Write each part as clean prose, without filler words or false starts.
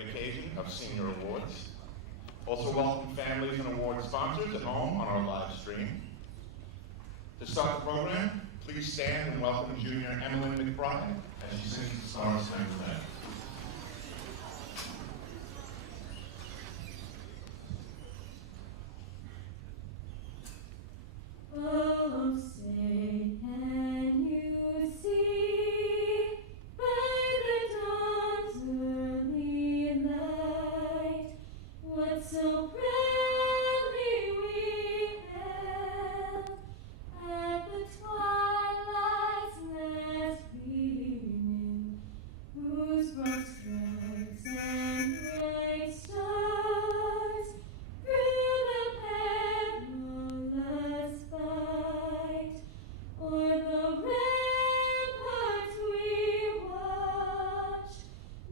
great occasion of senior awards. Also welcome families and award sponsors at home on our live stream. To start the program, please stand and welcome junior Emily McBride as she sings the Star Spangled Banner. Oh, say, can you see by the dawn's early light what so proudly we hailed at the twilight's last gleaming, whose broad stripes and bright stars through the perilous fight o'er the ramparts we watched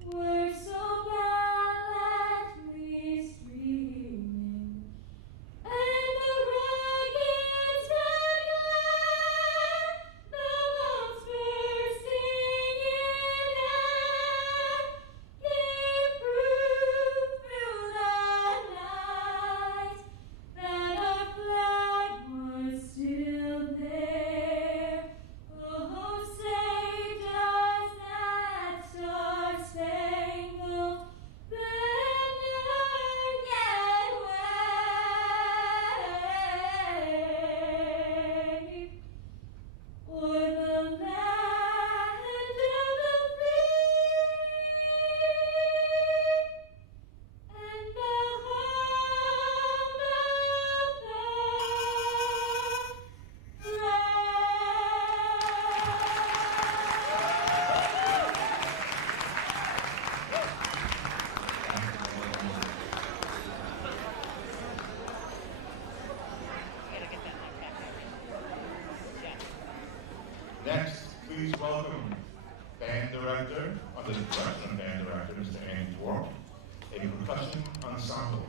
were so gallantly streaming, and the rugged star glare, the bombs bursting in air, gave proof through the night that our flag was still there. Oh, say does that star-spangled banner yet wave o'er the land of the free and the home of the brave. Next, please welcome band director, under the direction of band director, Mr. Andy Dwarf, a percussion ensemble.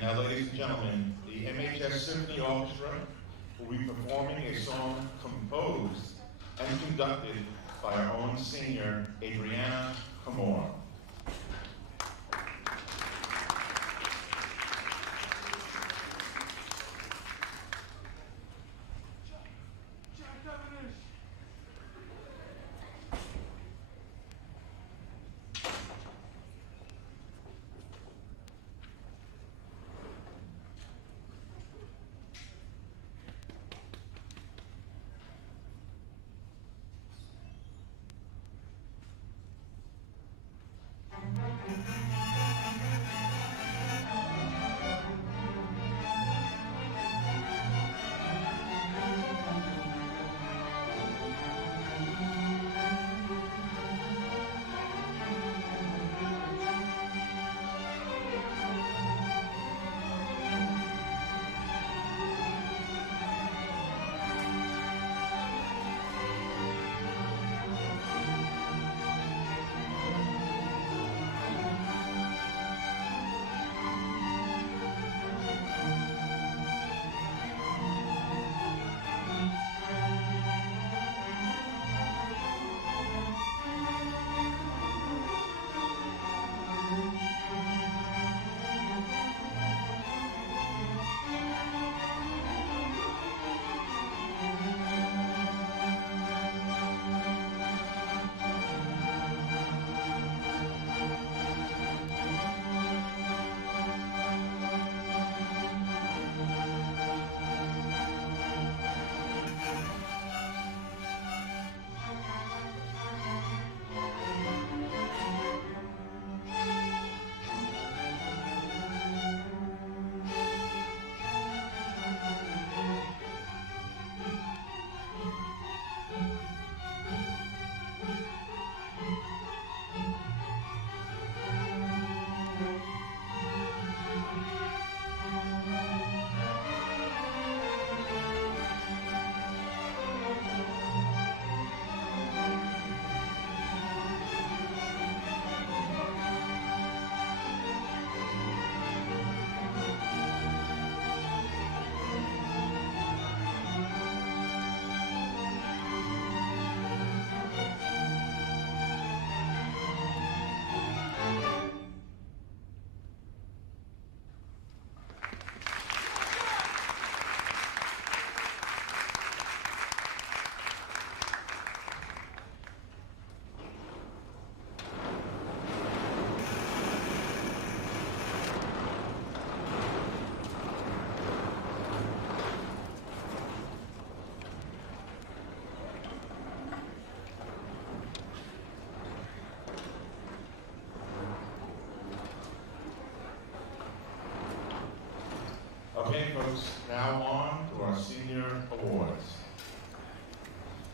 And now, ladies and gentlemen, the Mhs Symphony Orchestra will be performing a song composed and conducted by our own senior, Adriana Camor. Okay, folks, now on to our senior awards.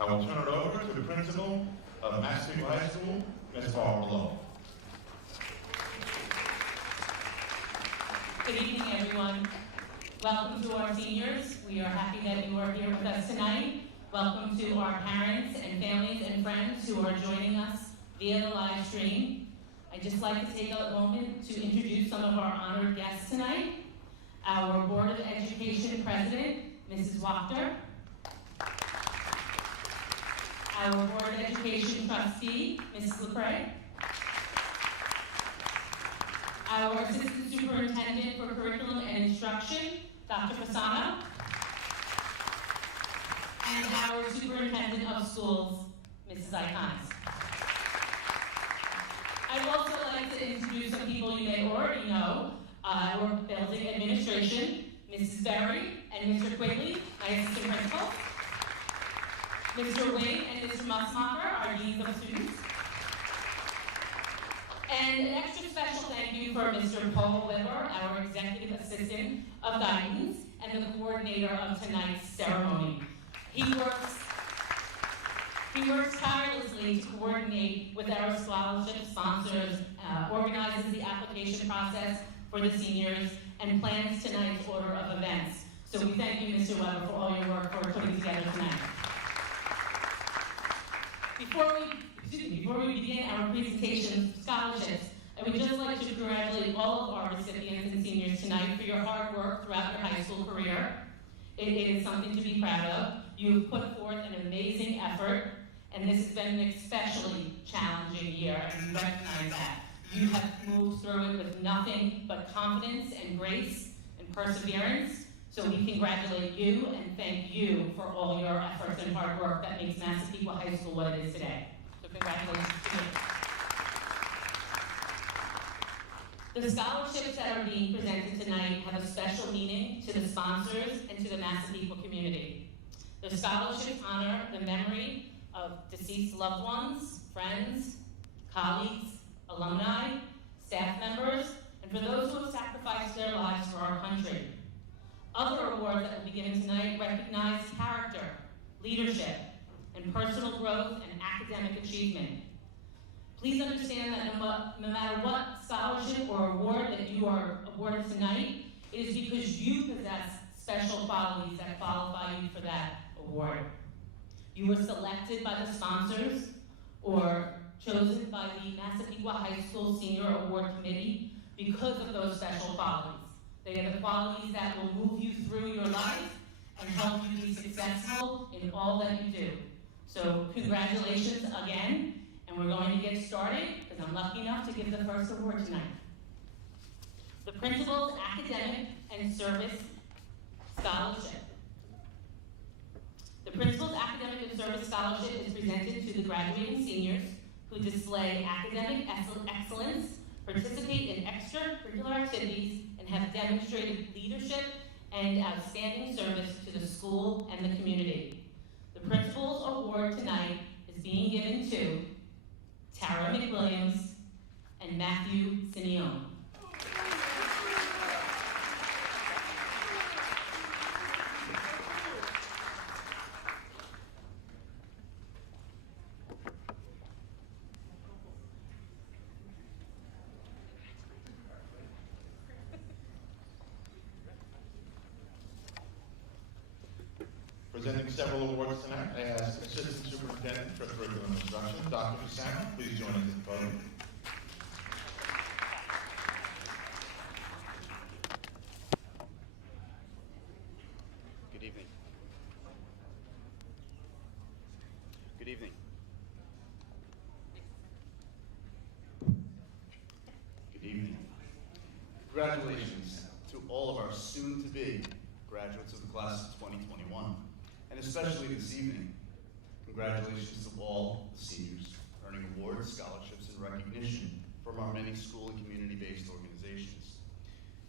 I will turn it over to the principal of Massapequa High School, Ms. Portolani. Good evening, everyone. Welcome to our seniors. We are happy that you are here with us tonight. Welcome to our parents and families and friends who are joining us via the live stream. I'd just like to take a moment to introduce some of our honored guests tonight. Our Board of Education President, Mrs. Wachter. Our Board of Education Trustee, Mrs. LePray. Our Assistant Superintendent for Curriculum and Instruction, Dr. Fasano. And our Superintendent of Schools, Mrs. Iconis. I'd also like to introduce some people you may already know. Our Building Administration, Mrs. Berry and Mr. Quigley, my assistant principal. Mr. Wing and Mr. Musmacher, our deans of students. And an extra special thank you for Mr. Paul Weber, our executive assistant of guidance and the coordinator of tonight's ceremony. He works tirelessly to coordinate with our scholarship sponsors, organizes the application process for the seniors, and plans tonight's order of events. So we thank you, Mr. Weber, for all your work for putting together tonight. Before we begin our presentation of scholarships, I would just like to congratulate all of our recipients and seniors tonight. tonight for your hard work throughout your high school career. It is something to be proud of. You've put forth an amazing effort, and this has been an especially challenging year, and we recognize that. You have moved through it with nothing but confidence and grace and perseverance, so we congratulate you and thank you for all your efforts and hard work that makes Massapequa High School what it is today. So congratulations to you. The scholarships that are being presented tonight have a special meaning to the sponsors and to the Massapequa community. The scholarships honor the memory of deceased loved ones, friends, colleagues, alumni, staff members, and for those who have sacrificed their lives for our country. Other awards that will be given tonight recognize character, leadership, and personal growth and academic achievement. Please understand that no matter what scholarship or award that you are awarded tonight, it is because you possess special qualities that qualify you for that award. You were selected by the sponsors or chosen by the Massapequa High School Senior Award Committee because of those special qualities. They are the qualities that will move you through your life and help you be successful in all that you do. So congratulations again. And we're going to get started, because I'm lucky enough to give the first award tonight. The Principal's Academic and Service Scholarship. The Principal's Academic and Service Scholarship is presented to the graduating seniors who display academic excellence, participate in extracurricular activities, and have demonstrated leadership and outstanding service to the school and the community. The Principal's Award tonight is being given to Tara McWilliams and Matthew Sione. Presenting several awards tonight, I ask Assistant Superintendent for Curriculum Instruction, Dr. Sione, please join us at the podium. Good evening. Good evening. Good evening. Congratulations to all of our soon-to-be graduates of the class of 2021. And especially this evening, congratulations to all the seniors earning awards, scholarships, and recognition from our many school and community-based organizations.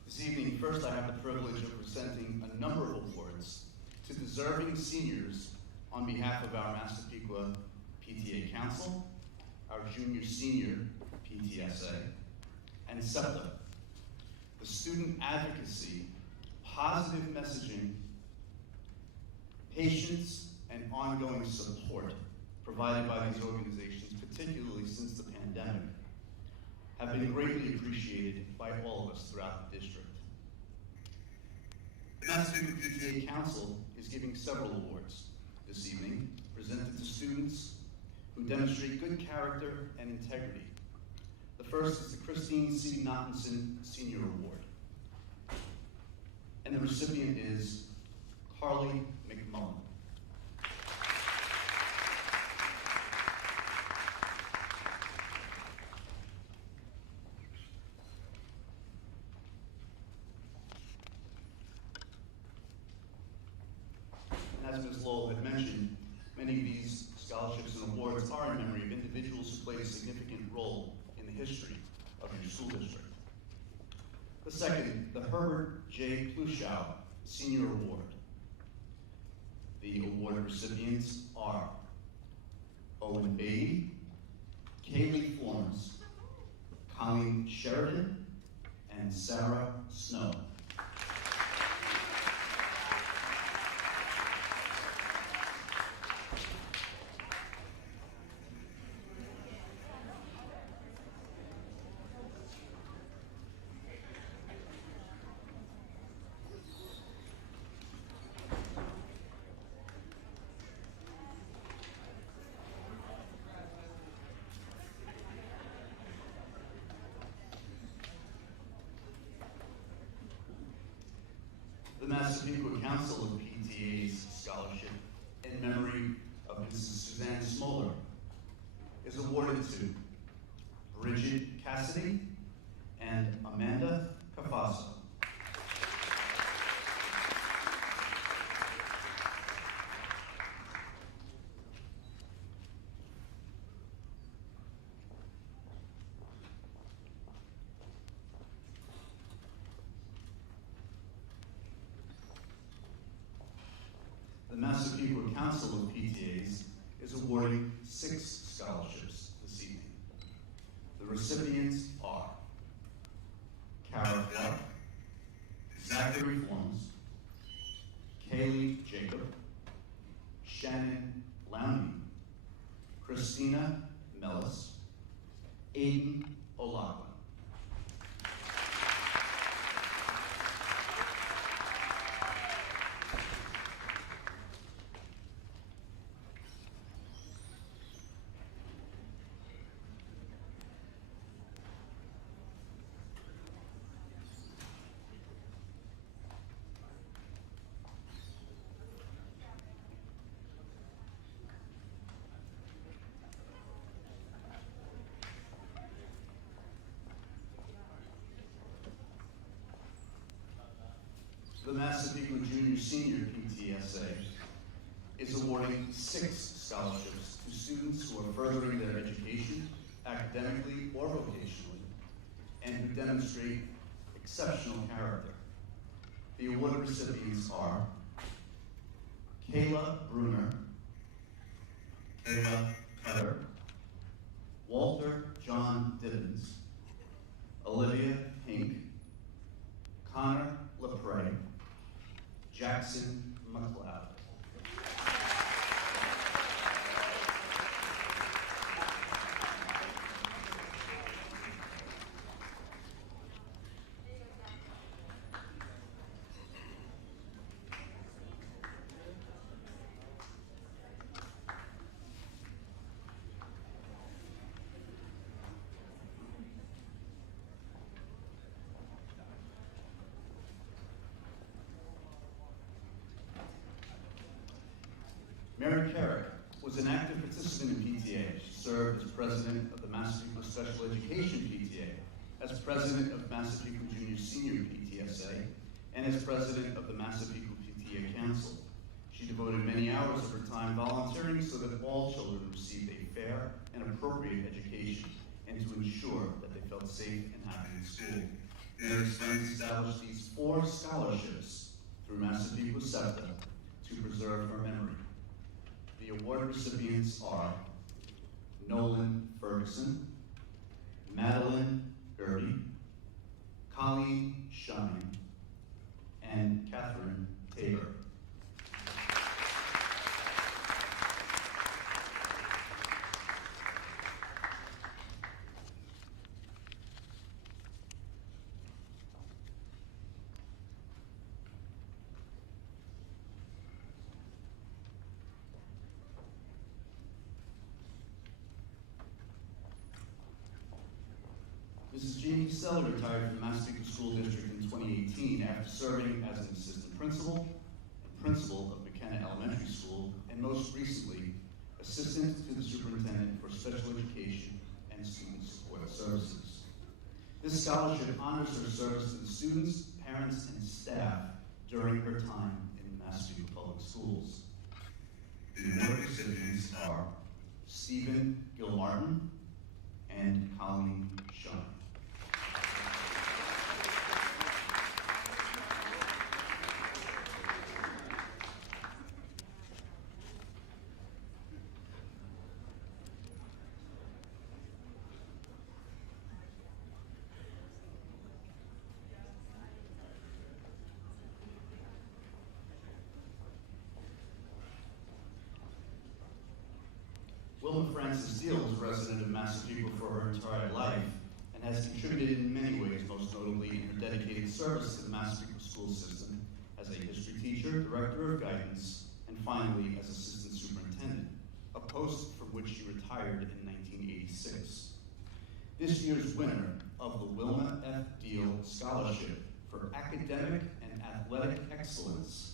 This evening, first I have the privilege of presenting a number of awards to deserving seniors on behalf of our Massapequa PTA Council, our Junior Senior PTSA, and SEPTA, the student advocacy, positive messaging, patience, and ongoing support provided by these organizations, particularly since the pandemic, have been greatly appreciated by all of us throughout the district. The Massapequa PTA Council is giving several awards this evening, presented to students who demonstrate good character and integrity. The first is the Kristen C. Nottinson Senior Award. And the recipient is Carly McMullen. And as Ms. Lowell had mentioned, many of these scholarships and awards are in memory of individuals who played a significant role in the history of your school district. The second, the Herbert J. Klusha Senior Award. The award recipients are Owen Beatty, Kaylee Florence, Colleen Sheridan, and Sarah Snow. The Massapequa Council of PTA's scholarship in memory of Mrs. Suzanne Smoller is awarded to Bridget Cassidy and Amanda Cafaso. The Massapequa Council of PTAs is awarding 6 scholarships this evening. The recipients are Kara Clark, Zachary Florence, Kaylee Jacob, Shannon Lowney, Christina Mellis, Aiden O'Loughlin. The Massapequa Junior Senior PTSA is awarding 6 scholarships to students who are furthering their education, academically or vocationally, and who demonstrate exceptional character. The award recipients are Kayla Bruner, Kayla Cutter, Walter John Dibbins, Olivia Hink, Connor LaPre, Jackson McLeod. Mary Carrick was an active participant in PTA. She served as president of the Massapequa Special Education PTA, as president of Massapequa Junior Senior PTSA, and as president of the Massapequa PTA Council. She devoted many hours of her time volunteering so that all children received a fair and appropriate education, and to ensure that they felt safe and happy in school. Mary's friends established these 4 scholarships through Massapequa SEPTA to preserve her memory. The award recipients are Nolan Ferguson, Madeline Gertie, Colleen Shine, and Catherine Tabor. Mrs. Jamie Seller retired from the Massapequa School District in 2018 after serving as an assistant principal and principal of McKenna Elementary School, and most recently, assistant to the superintendent for special education and student support services. This scholarship honors her service to the students, parents, and staff during her time in Massapequa Public Schools. The award recipients are Stephen Gilmartin and Colleen Shine. Wilma Frances Steele was a resident of Massapequa for her entire life and has contributed in many ways, most notably in her dedicated service to the Massapequa school system as a history teacher, director of guidance, and finally as assistant superintendent, a post from which she retired in 1986. This year's winner of the Wilma F. Deal Scholarship for academic and athletic excellence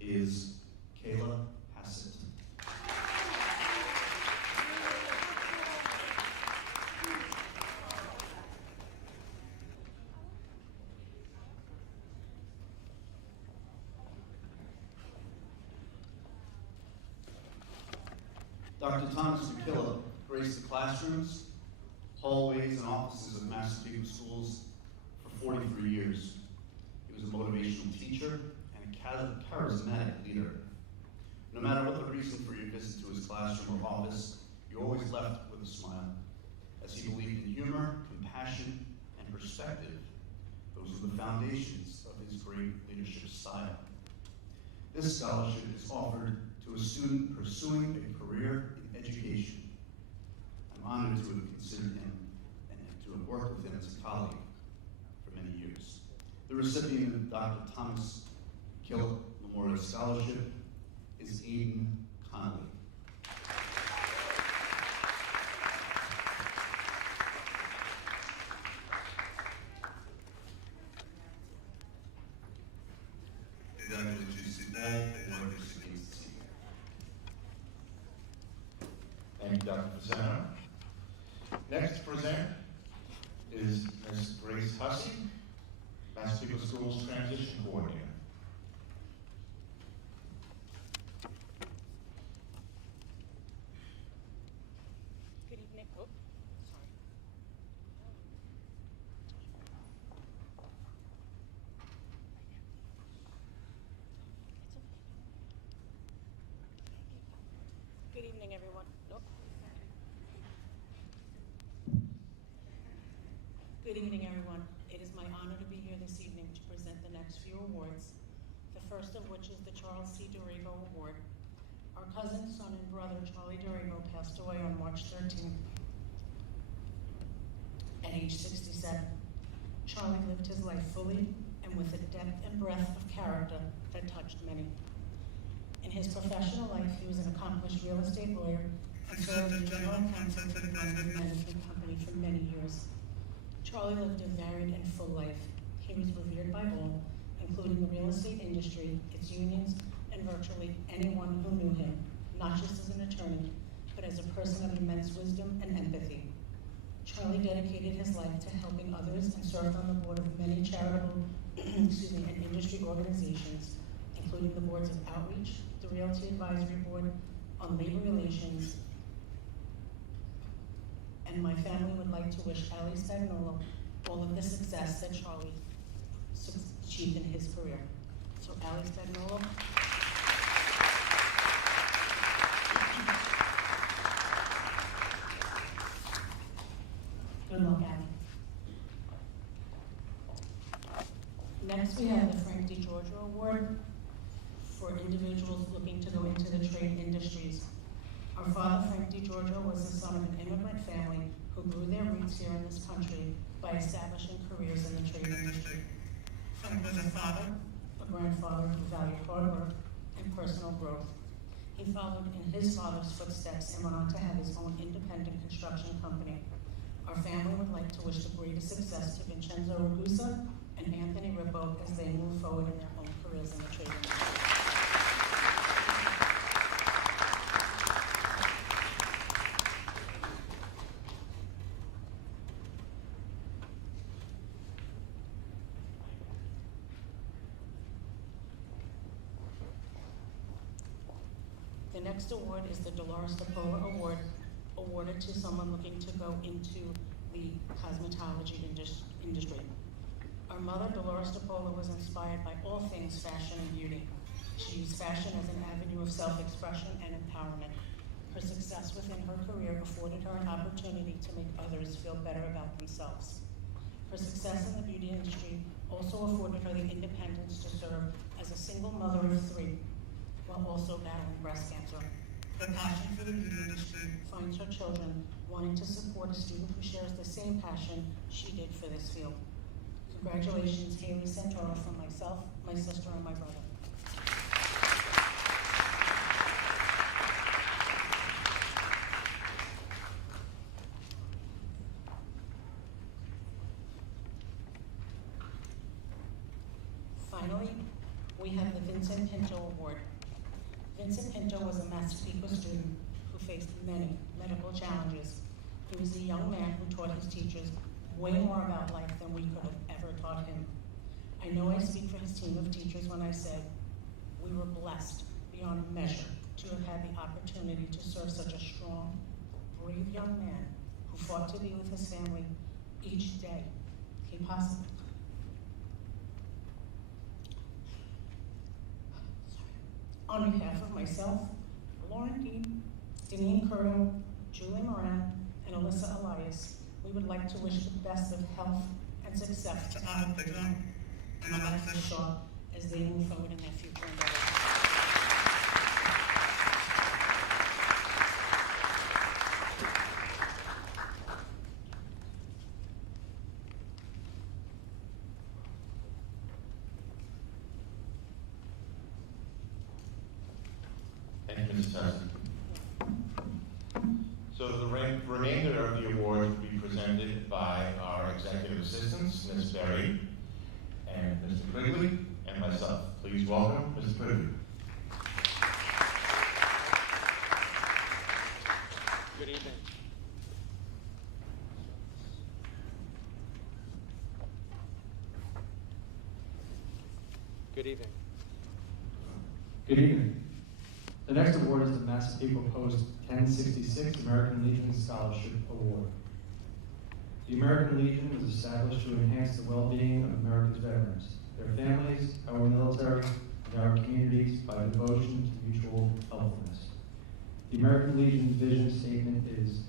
is Kayla Hassett. Dr. Thomas McKillop graced the classrooms, hallways, and offices of Massapequa schools for 43 years. He was a motivational teacher and a charismatic leader. No matter what the reason for your visit to his classroom or office, you always left with a smile, as he believed in humor, compassion, and perspective. Those were the foundations of his great leadership style. This scholarship is offered to a student pursuing a career in education. I'm honored to have considered him and to have worked with him as a colleague for many years. The recipient of Dr. Thomas McKillop Memorial Scholarship is Aiden Connolly. Congratulations to all award recipients this evening. Thank you, Dr. Presenter. Next to present is Ms. Grace Hussey, Massapequa Schools Transition Coordinator. Good evening. Oh, sorry. Good evening, everyone. Nope. Good evening, everyone. It is my honor to be here this evening to present the next few awards, the first of which is the Charles C. DeRivo Award. Our cousin, son, and brother, Charlie DeRivo, passed away on March 13th at age 67. Charlie lived his life fully and with a depth and breadth of character that touched many. In his professional life, he was an accomplished real estate lawyer and served as general counsel to the London Management Company for many years. Charlie lived a varied and full life. He was revered by all, including the real estate industry, its unions, and virtually anyone who knew him, not just as an attorney, but as a person of immense wisdom and empathy. Charlie dedicated his life to helping others and served on the board of many charitable and industry organizations, including the boards of Outreach, the Realty Advisory Board on Labor Relations, and my family would like to wish Ali Spagnuolo all of the success that Charlie achieved in his career. So Ali Spagnuolo. Good luck, Ali. Next, we have the Frank DiGiorgio Award for individuals looking to go into the trade industries. Our father, Frank DiGiorgio, was the son of an immigrant family who grew their roots here in this country by establishing careers in the trade industry. Frank was a father, a grandfather who valued hard work and personal growth. He followed in his father's footsteps and went on to have his own independent construction company. Our family would like to wish the greatest success to Vincenzo Ragusa and Anthony Rivo as they move forward in their own careers in the trade industry. The next award is the Dolores Dippola Award, awarded to someone looking to go into the cosmetology industry. Our mother, Dolores Dippola, was inspired by all things fashion and beauty. She used fashion as an avenue of self-expression and empowerment. Her success within her career afforded her an opportunity to make others feel better about themselves. Her success in the beauty industry also afforded her the independence to serve as a single mother of 3, while also battling breast cancer. Her passion for the beauty industry finds her children wanting to support a student who shares the same passion she did for this field. Congratulations, Haley Santoro, from myself, my sister, and my brother. Finally, we have the Vincent Pinto Award. Vincent Pinto was a Massapequa student who faced many medical challenges. He was a young man who taught his teachers way more about life than we could have ever taught him. I know I speak for his team of teachers when I say we were blessed beyond measure to have had the opportunity to serve such a strong, brave young man who fought to be with his family each day he possibly could. On behalf of myself, Lauren Dean, Deneen Curto, Julie Moran, and Alyssa Elias, we would like to wish the best of health and success to Anna Bednar and Alexis Shaw as they move forward in their future endeavors. Thank you, Mrs. Tyson. So the remainder of the awards will be presented by our executive assistants, Ms. Berry and Mr. Quigley, and myself. Please welcome Mr. Quigley. Good evening. Good evening. Good evening. The next award is the Massapequa Post 1066 American Legion Scholarship Award. The American Legion was established to enhance the well-being of America's veterans, their families, our military, and our communities by devotion to mutual helpfulness. The American Legion's vision statement is,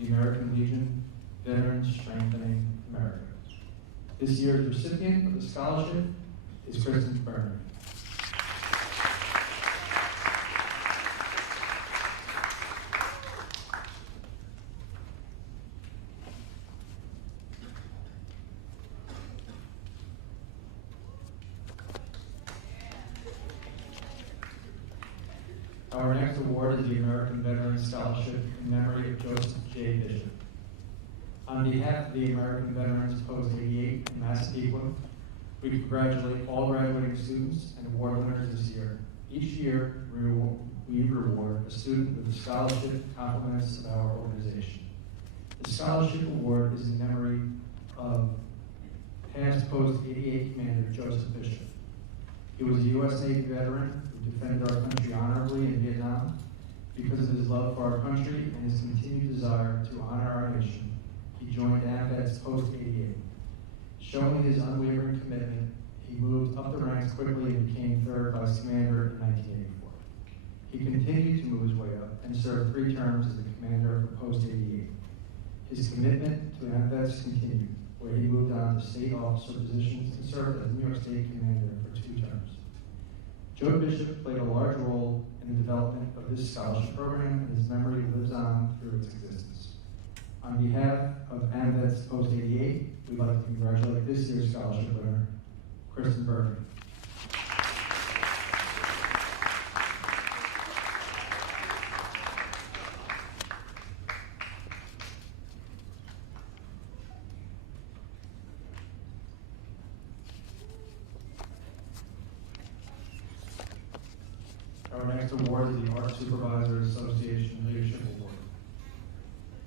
the American Legion, Veterans Strengthening America. This year's recipient of the scholarship is Kristen. Our next award is the American Veterans Scholarship in memory of Joseph J. Bishop. On behalf of the American Veterans Post 88 in Massapequa, we congratulate all graduating students and award winners this year. Each year, we reward a student with a scholarship compliments of our organization. The scholarship award is in memory of past Post 88 Commander Joseph Bishop. He was a U.S. Navy veteran who defended our country honorably in Vietnam. Because of his love for our country and his continued desire to honor our nation, he joined AMVET's Post 88. Showing his unwavering commitment, he moved up the ranks quickly and became 3rd Vice Commander in 1984. He continued to move his way up and served 3 terms as the commander of Post 88. His commitment to AMVET's continued, where he moved on to state officer positions and served as New York State Commander for 2 terms. Joe Bishop played a large role in the development of this scholarship program, and his memory lives on through its existence. On behalf of AMVET's Post 88, we'd like to congratulate this year's scholarship winner, Kristen. Our next award is the Art Supervisors Association Leadership Award.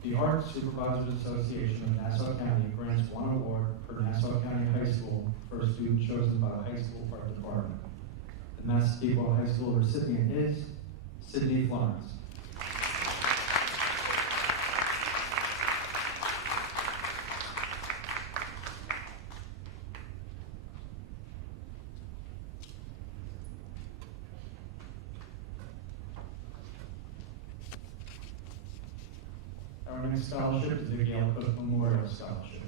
The Art Supervisors Association of Nassau County grants 1 award per Nassau County High School for a student chosen by the high school art department. The Massapequa High School recipient is Sydney Florence. Our next scholarship is the Gail Cook Memorial Scholarship.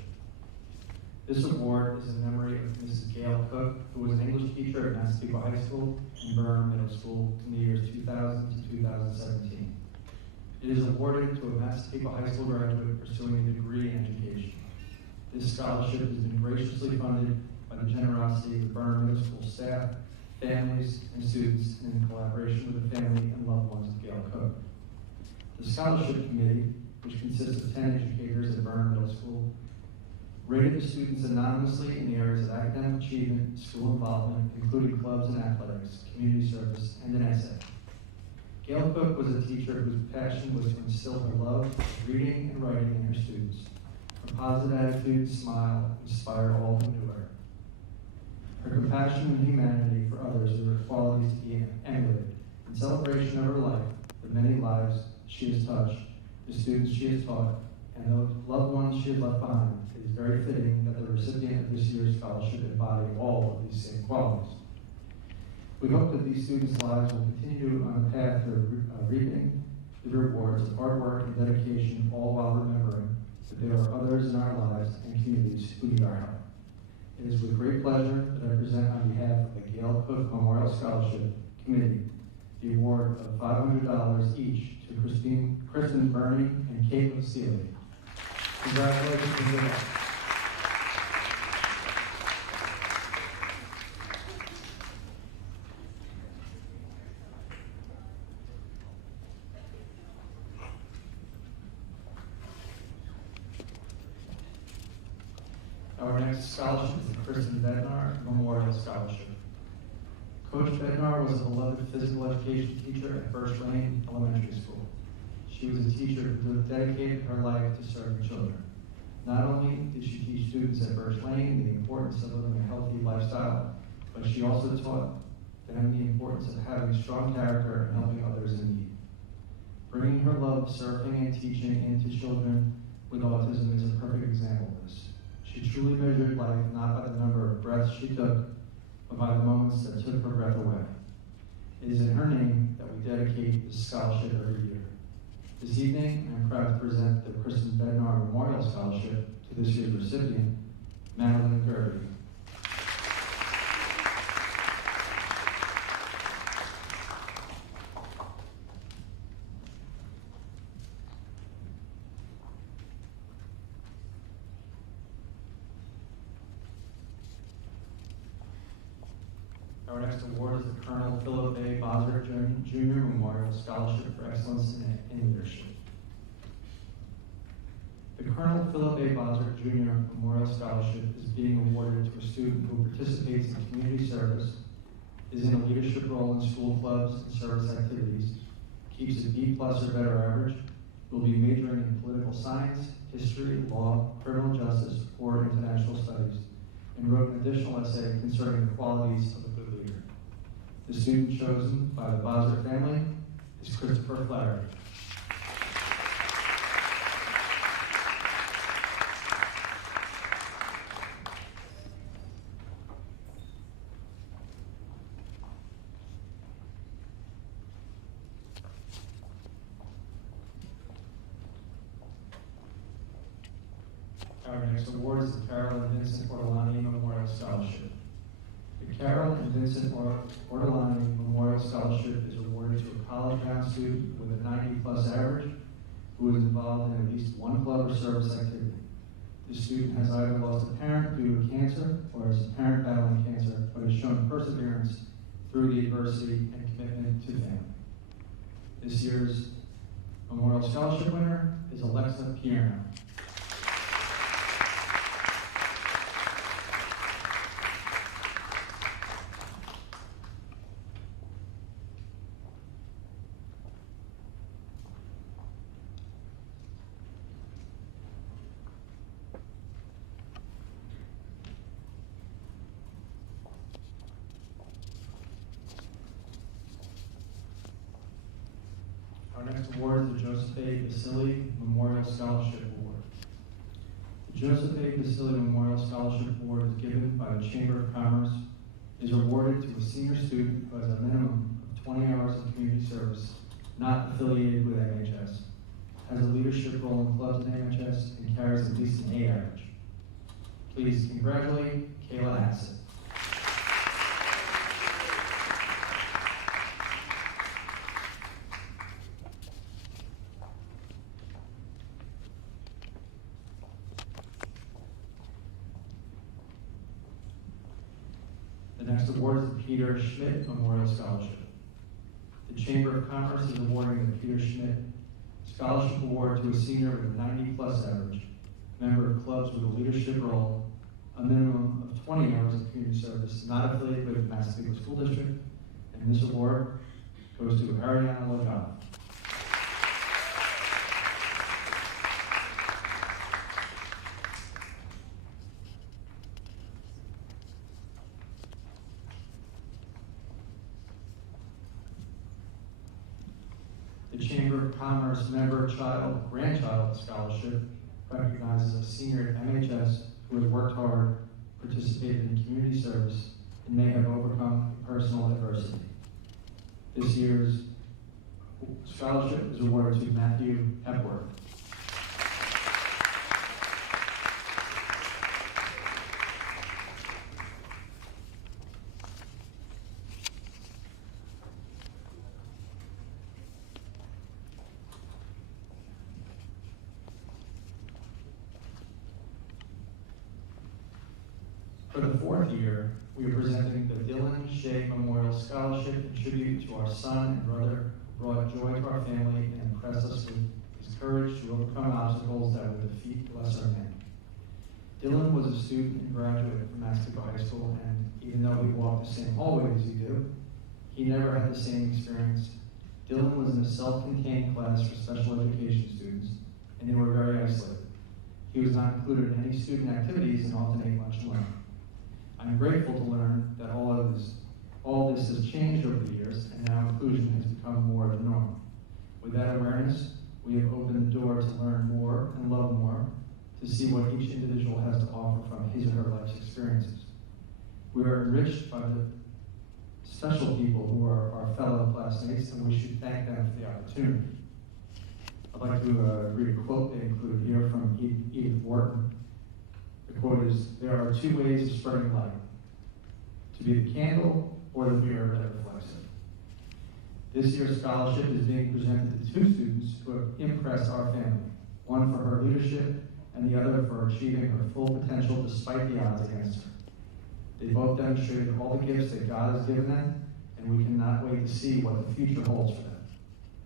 This award is in memory of Mrs. Gail Cook, who was an English teacher at Massapequa High School and Burnham Middle School in the years 2000 to 2017. It is awarded to a Massapequa High School graduate pursuing a degree in education. This scholarship has been graciously funded by the generosity of the Burnham Middle School staff, families, and students, and in collaboration with the family and loved ones of Gail Cook. The scholarship committee, which consists of 10 educators at Burnham Middle School, rated the students anonymously in the areas of academic achievement, school involvement, including clubs and athletics, community service, and an essay. Gail Cook was a teacher whose passion was to instill her love of reading and writing in her students. Her positive attitude, smile, inspired all who knew her. Her compassion and humanity for others were qualities to be emulated. In celebration of her life, the many lives she has touched, the students she has taught, and the loved ones she has left behind, it is very fitting that the recipient of this year's scholarship embody all of these same qualities. We hope that these students' lives will continue on the path to reaping the rewards of hard work and dedication, all while remembering that there are others in our lives and communities who need our help. It is with great pleasure that I present on behalf of the Gail Cook Memorial Scholarship Committee the award of $500 each to Kristen Burney and Kate Basili. Congratulations to them. Our next scholarship is the Kristen Bednar Memorial Scholarship. Coach Bednar was a beloved physical education teacher at Birch Lane Elementary School. She was a teacher who dedicated her life to serving children. Not only did she teach students at Birch Lane the importance of living a healthy lifestyle, but she also taught them the importance of having a strong character and helping others in need. Bringing her love of surfing and teaching into children with autism is a perfect example of this. She truly measured life not by the number of breaths she took, but by the moments that took her breath away. It is in her name that we dedicate this scholarship every year. This evening, I am proud to present the Kristen Bednar Memorial Scholarship to this year's recipient, Madeline Gerby. Our next award is the Colonel Phillip A. Bosworth Jr. Memorial Scholarship for Excellence in Leadership. The Colonel Phillip A. Bosworth Jr. Memorial Scholarship is being awarded to a student who participates in community service, is in a leadership role in school clubs and service activities, keeps a B+ or better average, will be majoring in political science, history, law, criminal justice, or international studies, and wrote an additional essay concerning the qualities of a good leader. The student chosen by the Bosworth family is Christopher Flattery. Our next award is the Carol and Vincent Portolani Memorial Scholarship. The Carol and Vincent Portolani Memorial Scholarship is awarded to a college-bound student with a 90+ average who is involved in at least one club or service activity. The student has either lost a parent due to cancer or is a parent battling cancer, but has shown perseverance through the adversity and commitment to family. This year's Memorial Scholarship winner is Alexa Pierno. Our next award is the Josephine Basili Memorial Scholarship Award. The Josephine Basili Memorial Scholarship Award is given by the Chamber of Commerce, is awarded to a senior student who has a minimum of 20 hours of community service, not affiliated with MHS, has a leadership role in clubs in MHS, and carries at least an A average. Please congratulate Kayla Hassett. The next award is the Peter Schmidt Memorial Scholarship. The Chamber of Commerce is awarding the Peter Schmidt Scholarship Award to a senior with a 90+ average, member of clubs with a leadership role, a minimum of 20 hours of community service, not affiliated with the Massapequa School District, and this award goes to Ariana Lagana. The Chamber of Commerce Member Grandchild Scholarship recognizes a senior at MHS who has worked hard, participated in community service, and may have overcome personal adversity. This year's scholarship is awarded to Matthew Hepworth. For the fourth year, we are presenting the Shea Memorial Scholarship in tribute to our son and brother who brought joy to our family and impressed us with his courage to overcome obstacles that would defeat lesser men. Dylan was a student and graduate from Massapequa High School, and even though we walked the same hallway as you do, he never had the same experience. Dylan was in a self-contained class for special education students, and they were very isolated. He was not included in any student activities and alternate lunch and learn. I'm grateful to learn that all this has changed over the years, and now inclusion has become more of the norm. With that awareness, we have opened the door to learn more and love more, to see what each individual has to offer from his or her life's experiences. We are enriched by the special people who are our fellow classmates, and we should thank them for the opportunity. I'd like to read a quote they include here from Edith Wharton. The quote is, "There are two ways of spreading light, to be the candle or the mirror that reflects it." This year's scholarship is being presented to two students who have impressed our family, one for her leadership and the other for achieving her full potential despite the odds against her. They both demonstrated all the gifts that God has given them, and we cannot wait to see what the future holds for them.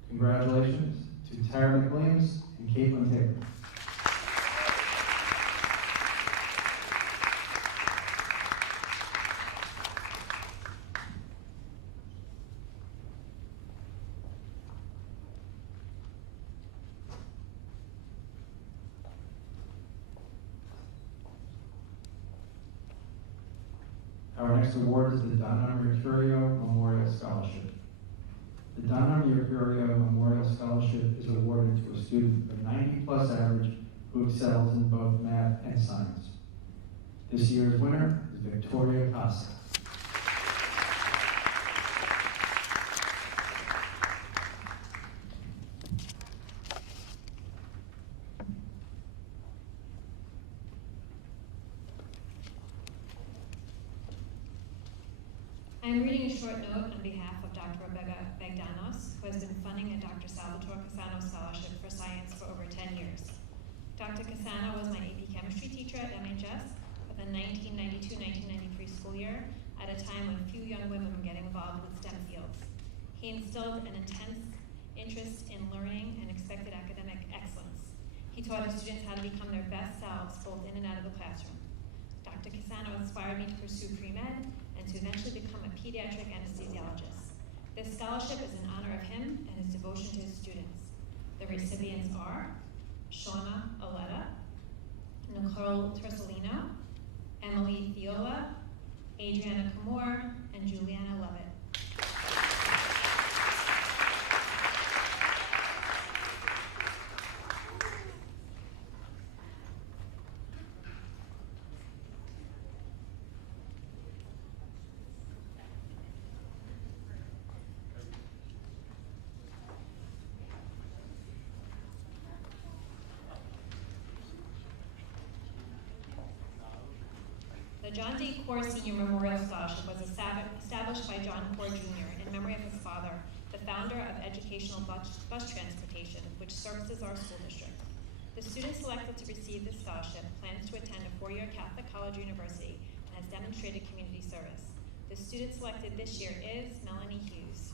Congratulations to Tara McWilliams and Caitlin Taylor. Our next award is the Donna Mercurio Memorial Scholarship. The Donna Mercurio Memorial Scholarship is awarded to a student with a 90+ average who excels in both math and science. This year's winner is Victoria Costa. I am reading a short note on behalf of Dr. Rebecca Begdanos, who has been funding a Dr. Salvatore Cassano Scholarship for Science for over 10 years. Dr. Cassano was my AP Chemistry teacher at MHS for the 1992-1993 school year, at a time when few young women were getting involved with STEM fields. He instilled an intense interest in learning and expected academic excellence. He taught his students how to become their best selves, both in and out of the classroom. Dr. Cassano inspired me to pursue pre-med and to eventually become a pediatric anesthesiologist. This scholarship is in honor of him and his devotion to his students. The recipients are Shauna Aletta, Nicole Tersolino, Emily Thiola, Adriana Camor, and Juliana Levitt. The John D. Core Senior Memorial Scholarship was established by John Core Jr. in memory of his father, the founder of Educational Bus Transportation, which services our school district. The student selected to receive this scholarship plans to attend a 4-year Catholic college university and has demonstrated community service. The student selected this year is Melanie Hughes.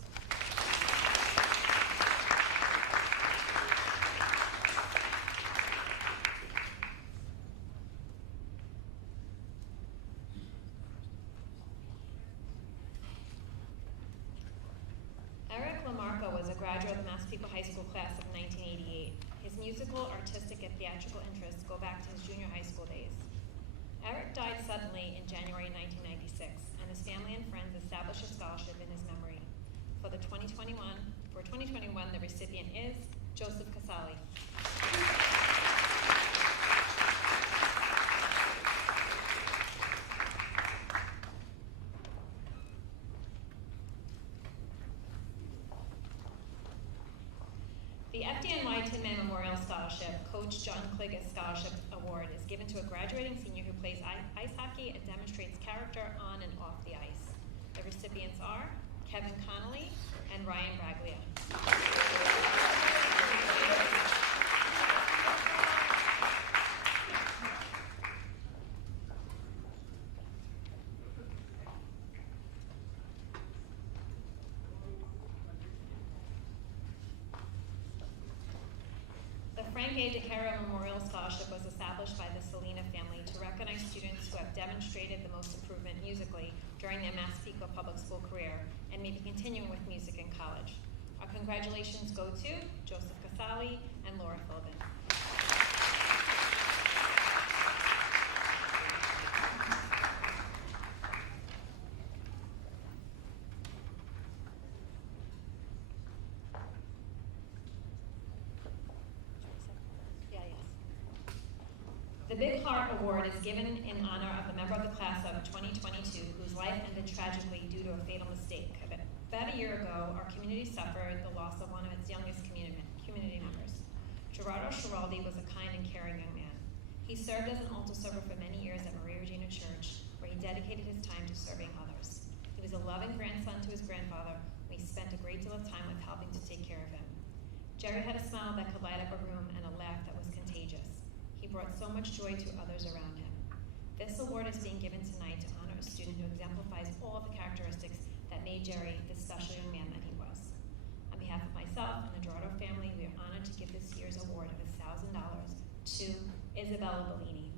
is a graduate of the Massapequa High School class of 1988. His musical, artistic, and theatrical interests go back to his junior high school days. Eric died suddenly in January 1996, and his family and friends established a scholarship in his memory. For 2021, the recipient is Joseph Casali. The FDNY Tin Man Memorial Scholarship, Coach John Kliger's Scholarship Award, is given to a graduating senior who plays ice hockey and demonstrates character on and off the ice. The recipients are Kevin Connolly and Ryan Braglia. The Frank A. DeCaro Memorial Scholarship was established by the Salina family to recognize students who have demonstrated the most improvement musically during their Massapequa public school career and may be continuing with music in college. Our congratulations go to Joseph Casali and Laura Philbin. The Big Heart Award is given in honor of a member of the class of 2022 whose life ended tragically due to a fatal mistake. About a year ago, our community suffered the loss of one of its youngest community members. Gerardo Schiraldi was a kind and caring young man. He served as an altar server for many years at Maria Regina Church, where he dedicated his time to serving others. He was a loving grandson to his grandfather, and he spent a great deal of time with helping to take care of him. Jerry had a smile that could light up a room and a laugh that was contagious. He brought so much joy to others around him. This award is being given tonight to honor a student who exemplifies all of the characteristics that made Jerry the special young man that he was. On behalf of myself and the Gerardo family, we are honored to give this year's award of $1,000 to Isabella Bellini.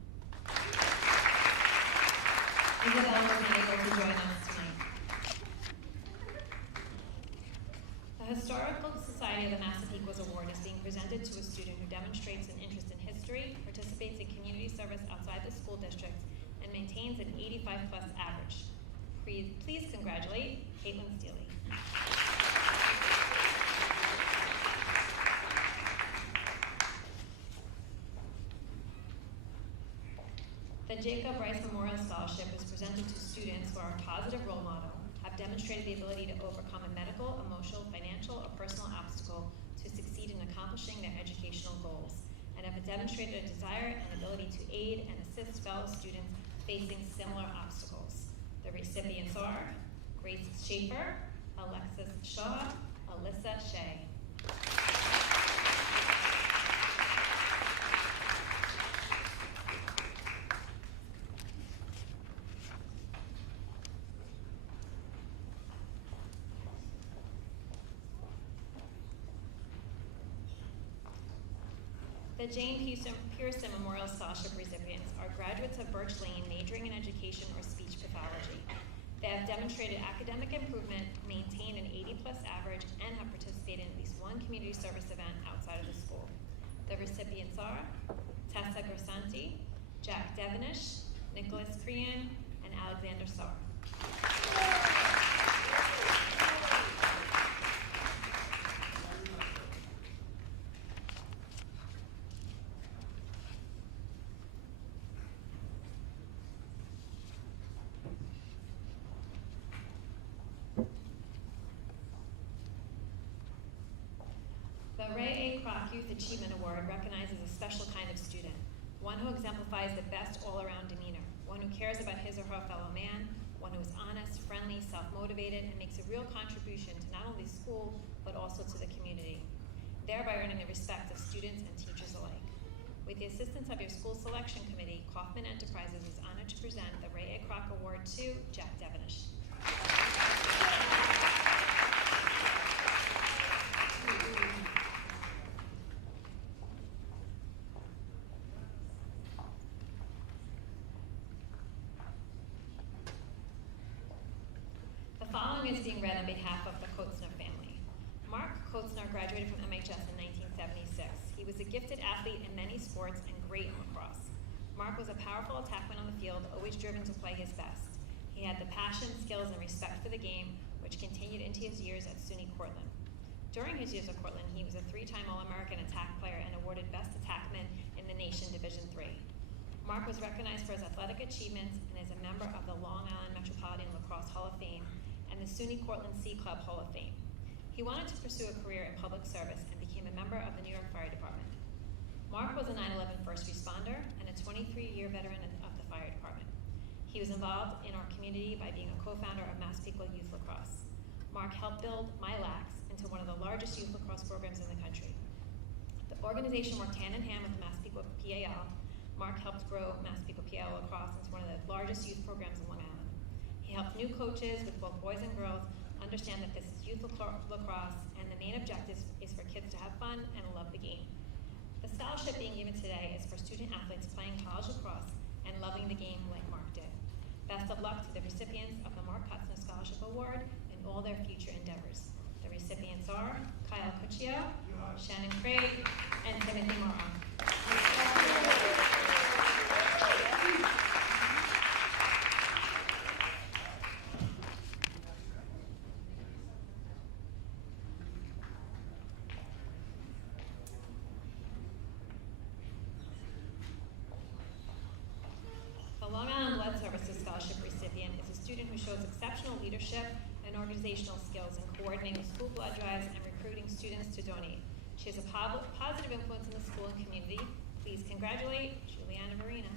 Isabella was not able to join us tonight. The Historical Society of the Massapequa's Award is being presented to a student who demonstrates an interest in history, participates in community service outside the school district, and maintains an 85+ average. Please congratulate Caitlin Steele. The Jacob Rice Memorial Scholarship is presented to students who are a positive role model, have demonstrated the ability to overcome a medical, emotional, financial, or personal obstacle to succeed in accomplishing their educational goals, and have demonstrated a desire and ability to aid and assist fellow students facing similar obstacles. The recipients are Grace Schaefer, Alexis Shaw, Alyssa Shea. The Jane Pearson Memorial Scholarship recipients are graduates of Birch Lane majoring in education or speech pathology. They have demonstrated academic improvement, maintained an 80+ average, and have participated in at least one community service event outside of the school. The recipients are Tessa Grisanti, Jack Devenish, Nicholas Crean, and Alexander Sarr. The Ray A. Kroc Youth Achievement Award recognizes a special kind of student, one who exemplifies the best all-around demeanor, one who cares about his or her fellow man, one who is honest, friendly, self-motivated, and makes a real contribution to not only school, but also to the community, thereby earning the respect of students and teachers alike. With the assistance of your school selection committee, Kaufman Enterprises is honored to present the Ray A. Kroc Award to Jack Devenish. The following is being read on behalf of the Kozner family. Mark Kozner graduated from Mhs in 1976. He was a gifted athlete in many sports and great in lacrosse. Mark was a powerful attackman on the field, always driven to play his best. He had the passion, skills, and respect for the game, which continued into his years at SUNY Cortland. During his years at Cortland, he was a 3-time All-American attack player and awarded Best Attackman in the Nation Division III. Mark was recognized for his athletic achievements and is a member of the Long Island Metropolitan Lacrosse Hall of Fame and the SUNY Cortland C Club Hall of Fame. He wanted to pursue a career in public service and became a member of the New York Fire Department. Mark was a 9/11 first responder and a 23-year veteran of the fire department. He was involved in our community by being a co-founder of Massapequa Youth Lacrosse. Mark helped build MyLax into one of the largest youth lacrosse programs in the country. The organization worked hand in hand with Massapequa PAL. Mark helped grow Massapequa PAL lacrosse into one of the largest youth programs in Long Island. He helped new coaches with both boys and girls understand that this is youth lacrosse and the main objective is for kids to have fun and love the game. The scholarship being given today is for student athletes playing college lacrosse and loving the game like Mark did. Best of luck to the recipients of the Mark Kozner Scholarship Award and all their future endeavors. The recipients are Kyle Cuccio, Shannon Craig, and Timothy Morrow. The Long Island Blood Services Scholarship recipient is a student who shows exceptional leadership and organizational skills in coordinating school blood drives and recruiting students to donate. She has a positive influence in the school and community. Please congratulate Juliana Verena.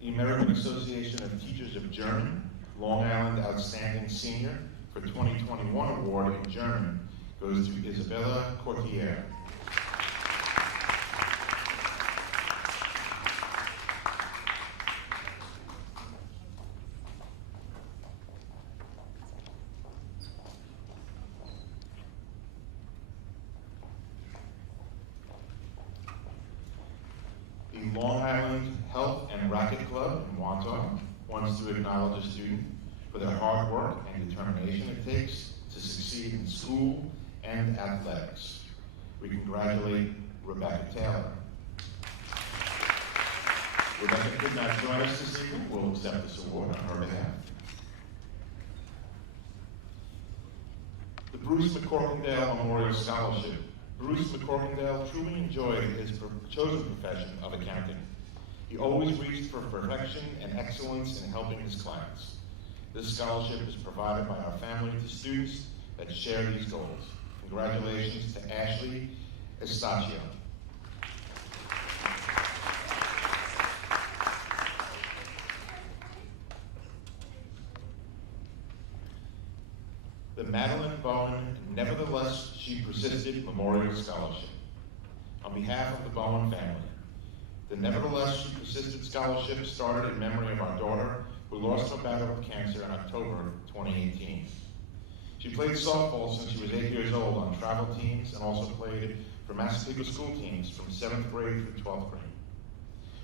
The American Association of Teachers of German, Long Island Outstanding Senior for 2021 award in German goes to Isabella Cortier. The Long Island Health and Racket Club in Wanto wants to acknowledge a student for their hard work and determination it takes to succeed in school and athletics. We congratulate Rebecca Taylor. Rebecca could not join us this evening. We'll accept this award on her behalf. The Bruce McCorkindale Memorial Scholarship. Bruce McCorkindale truly enjoyed his chosen profession of accounting. He always reached for perfection and excellence in helping his clients. This scholarship is provided by our family to students that share these goals. Congratulations to Ashley Estachio. The Madeline Bowen Nevertheless She Persisted Memorial Scholarship. On behalf of the Bowen family, the Nevertheless She Persisted Scholarship started in memory of our daughter who lost her battle with cancer in October 2018. She played softball since she was 8 years old on travel teams and also played for Massapequa school teams from 7th grade through 12th grade.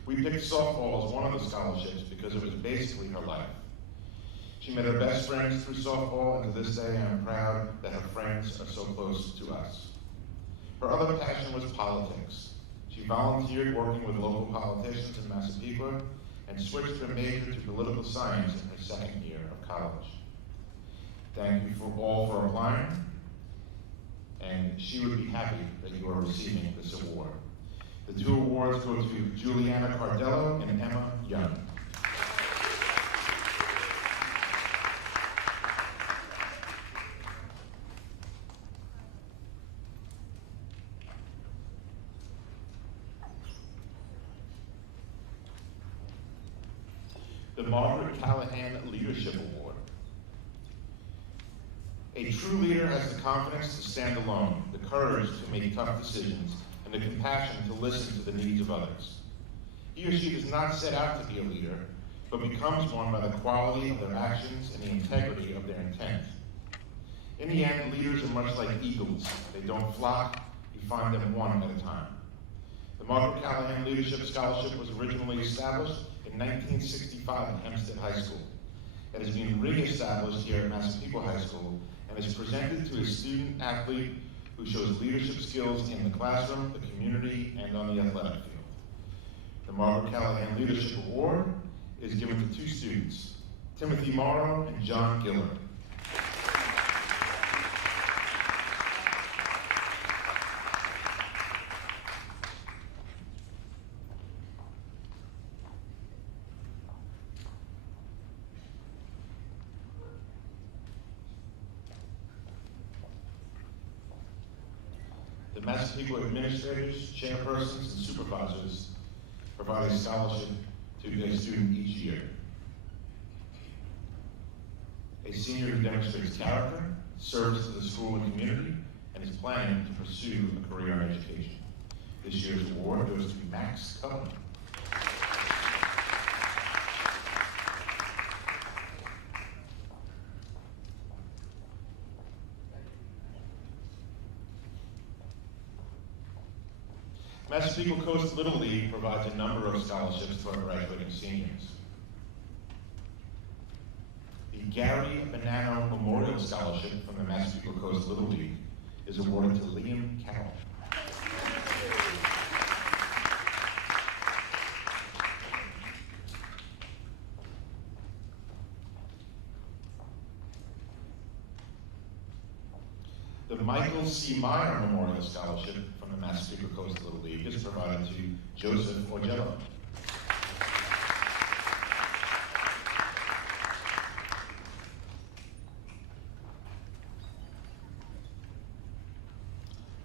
We picked softball as one of the scholarships because it was basically her life. She met her best friends through softball, and to this day I am proud that her friends are so close to us. Her other passion was politics. She volunteered working with local politicians in Massapequa and switched her major to political science in her second year of college. Thank you all for applying, and she would be happy that you are receiving this award. The two awards go to Juliana Cardello and Emma Young. The Margaret Callahan Leadership Award. A true leader has the confidence to stand alone, the courage to make tough decisions, and the compassion to listen to the needs of others. He or she does not set out to be a leader, but becomes one by the quality of their actions and the integrity of their intent. In the end, leaders are much like eagles. They don't flock, you find them one at a time. The Margaret Callahan Leadership Scholarship was originally established in 1965 at Hempstead High School. It has been re-established here at Massapequa High School and is presented to a student athlete who shows leadership skills in the classroom, the community, and on the athletic field. The Margaret Callahan Leadership Award is given to two students, Timothy Morrow and John Gillard. The Massapequa administrators, chairpersons, and supervisors provide a scholarship to a student each year. A senior who demonstrates character, service to the school and community, and is planning to pursue a career in education. This year's award goes to Max Cohen. Massapequa Coast Little League provides a number of scholarships to our graduating seniors. The Gary Bonanno Memorial Scholarship from the Massapequa Coast Little League is awarded to Liam Carroll. The Michael C. Meyer Memorial Scholarship from the Massapequa Coast Little League is provided to Joseph Orgello.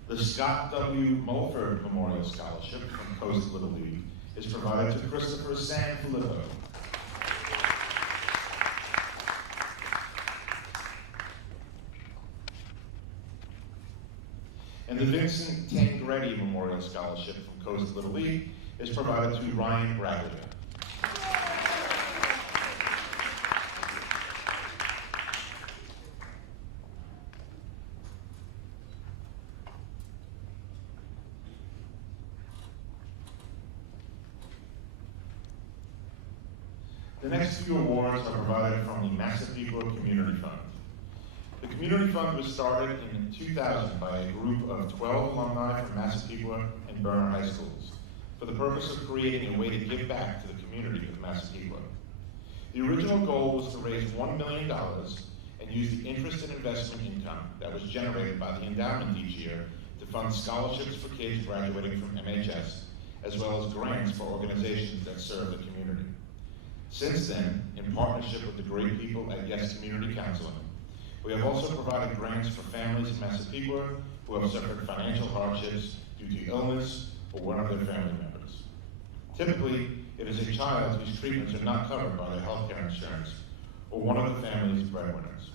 The Scott W. Mulford Memorial Scholarship from Coast Little League is provided to Christopher Sanfilippo. And the Vincent Tangeretti Memorial Scholarship from Coast Little League is provided to Ryan Bradley. The next few awards are provided from the Massapequa Community Fund. The Community Fund was started in 2000 by a group of 12 alumni from Massapequa and Bednar High Schools for the purpose of creating a way to give back to the community of Massapequa. The original goal was to raise $1 million and use the interest and investment income that was generated by the endowment each year to fund scholarships for kids graduating from MHS, as well as grants for organizations that serve the community. Since then, in partnership with the great people at Yes Community Counseling, we have also provided grants for families in Massapequa who have suffered financial hardships due to illness or one of their family members. Typically, it is a child whose treatments are not covered by their health care insurance or one of the family's breadwinners.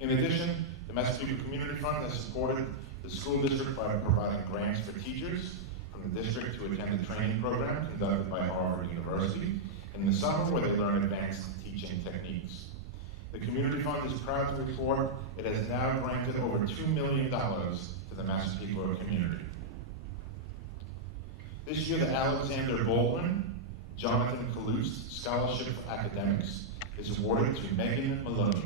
In addition, the Massapequa Community Fund has supported the school district by providing grants for teachers from the district to attend a training program conducted by Harvard University in the summer where they learn advanced teaching techniques. The Community Fund is proud to report it has now granted over $2 million to the Massapequa community. This year, the Alexander Baldwin Jonathan Kalust Scholarship for Academics is awarded to Megan Maloney.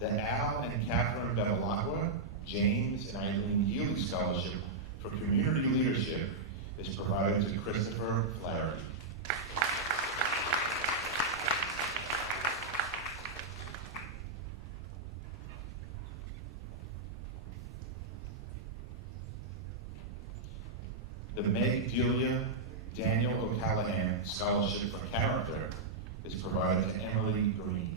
The Al and Catherine Bevilacqua, James and Eileen Healy Scholarship for Community Leadership is provided to Christopher Flaherty. The Meg Delia Daniel O'Callahan Scholarship for Character is provided to Emily Green.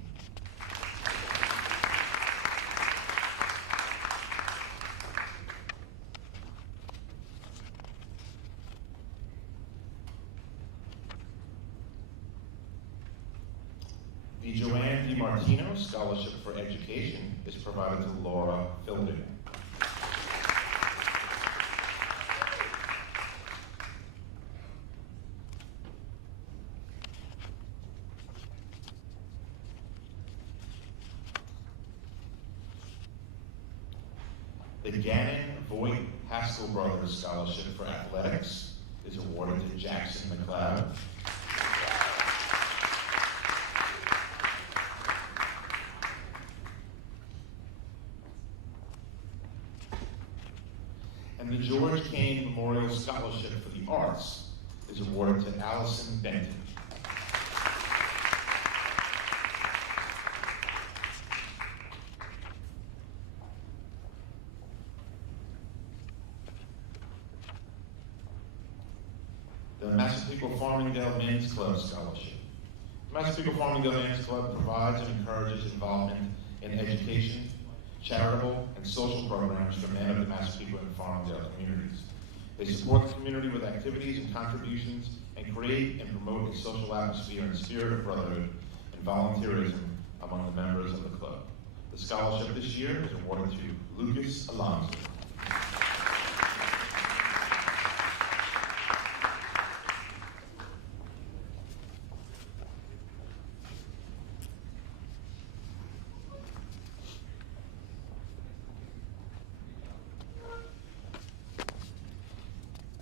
The Joanne DiMartino Scholarship for Education is provided to Laura Phillip. The Gannon Voight Haskell Brothers Scholarship for Athletics is awarded to Jackson McLeod. And the George Kane Memorial Scholarship for the Arts is awarded to Allison Benton. The Massapequa Farmingdale Men's Club Scholarship. The Massapequa Farmingdale Men's Club provides and encourages involvement in education, charitable, and social programs for men of the Massapequa and Farmingdale communities. They support the community with activities and contributions and create and promote a social atmosphere and spirit of brotherhood and volunteerism among the members of the club. The scholarship this year is awarded to Lucas Alonso.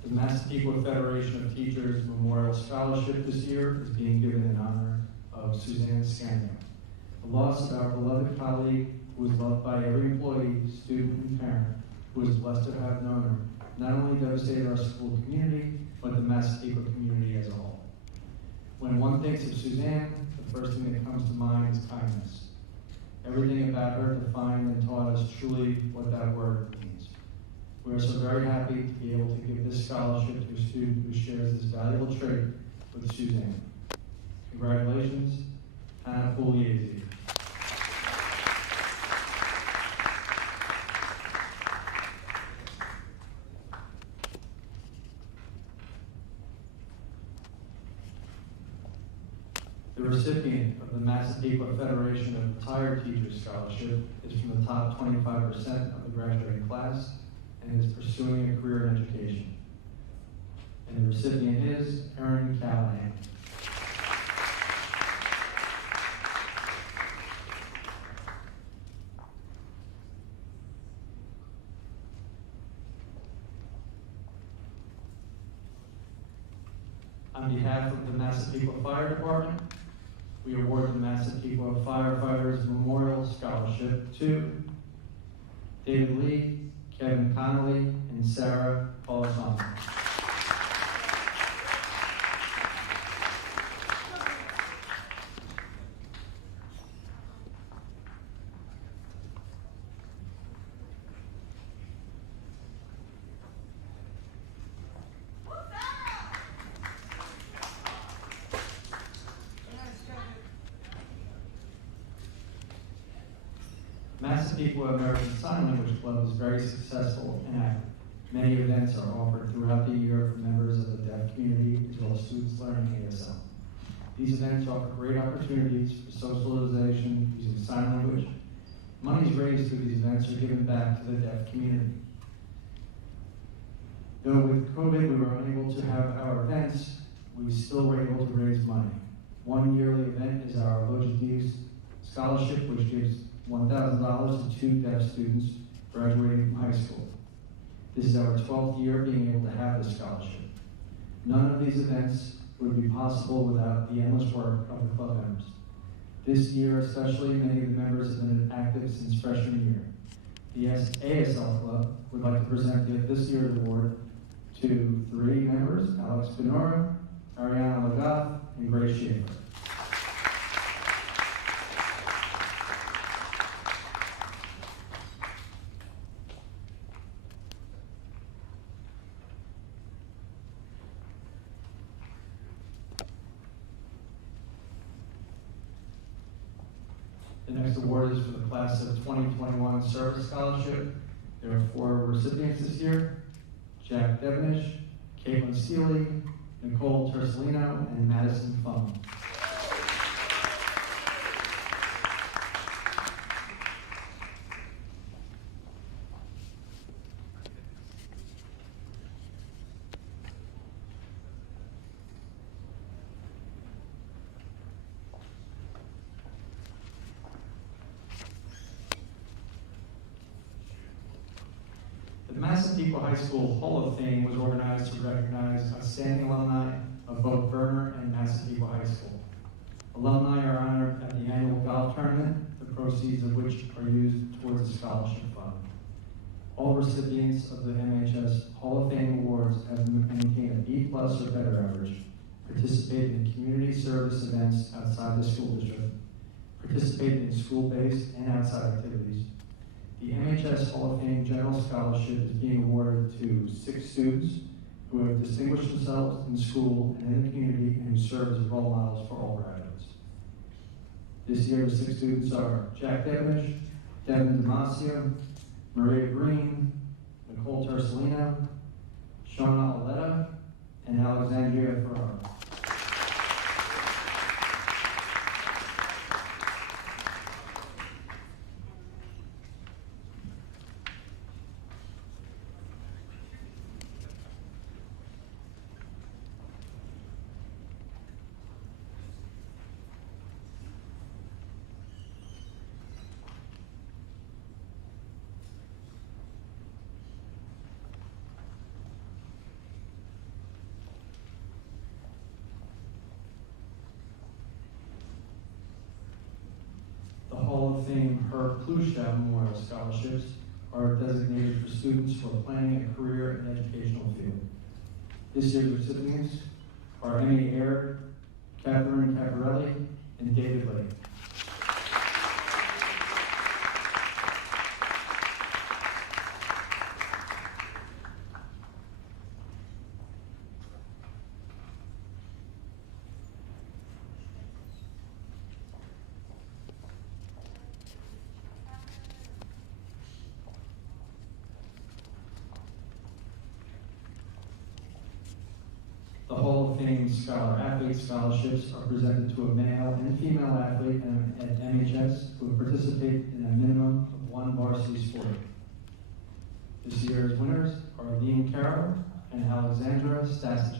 The Massapequa Federation of Teachers Memorial Scholarship this year is being given in honor of Suzanne Scania. The loss of our beloved colleague, who was loved by every employee, student, and parent, who was blessed to have known her, not only devastated our school community, but the Massapequa community as a whole. When one thinks of Suzanne, the first thing that comes to mind is kindness. Everything about her defined and taught us truly what that word means. We are so very happy to be able to give this scholarship to a student who shares this valuable trait with Suzanne. Congratulations, Hannah Pugliese. The recipient of the Massapequa Federation of Retired Teachers Scholarship is from the top 25% of the graduating class and is pursuing a career in education. And the recipient is Erin Callahan. On behalf of the Massapequa Fire Department, we award the Massapequa Firefighters Memorial Scholarship to David Lee, Kevin Connolly, and Sarah Polisano. Massapequa American Sign Language Club is very successful and active. Many events are offered throughout the year for members of the deaf community as well as students learning ASL. These events offer great opportunities for socialization using sign language. Monies raised through these events are given back to the deaf community. Though with COVID we were unable to have our events, we still were able to raise money. One yearly event is our Logis Scholarship, which gives $1,000 to 2 deaf students graduating from high school. This is our 12th year being able to have this scholarship. None of these events would be possible without the endless work of the club members. This year especially, many of the members have been active since freshman year. The ASL Club would like to present this year's award to 3 members, Alex Bednar, Ariana Lagoff, and Grace Schaefer. The next award is for the class of 2021 Service Scholarship. There are 4 recipients this year: Jack Devenish, Caitlin Steely, Nicole Tersolino, and Madison Fung. Massapequa High School Hall of Fame was organized to recognize outstanding alumni of both Bednar and Massapequa High School. Alumni are honored at the annual golf tournament, the proceeds of which are used towards a scholarship fund. All recipients of the Nhs Hall of Fame Awards have maintained a B+ or better average, participated in community service events outside the school district, participated in school-based and outside activities. The Nhs Hall of Fame General Scholarship is being awarded to 6 students who have distinguished themselves in school and in the community and who serve as role models for all graduates. This year, the 6 students are Jack Devenish, Devin Damasio, Maria Green, Nicole Tersolino, Shona Aletta, and Alexandria Ferraro. Hall of Fame Klusha Memorial Scholarships are designated for students who are planning a career in the educational field. This year's recipients are Emmy Ayer, Catherine Caparelli, and David Lake. The Hall of Fame Scholar Athlete Scholarships are presented to a male and female athlete at MHS who participate in a minimum of 1 varsity sport. This year's winners are Liam Carroll and Alexandra Stasic.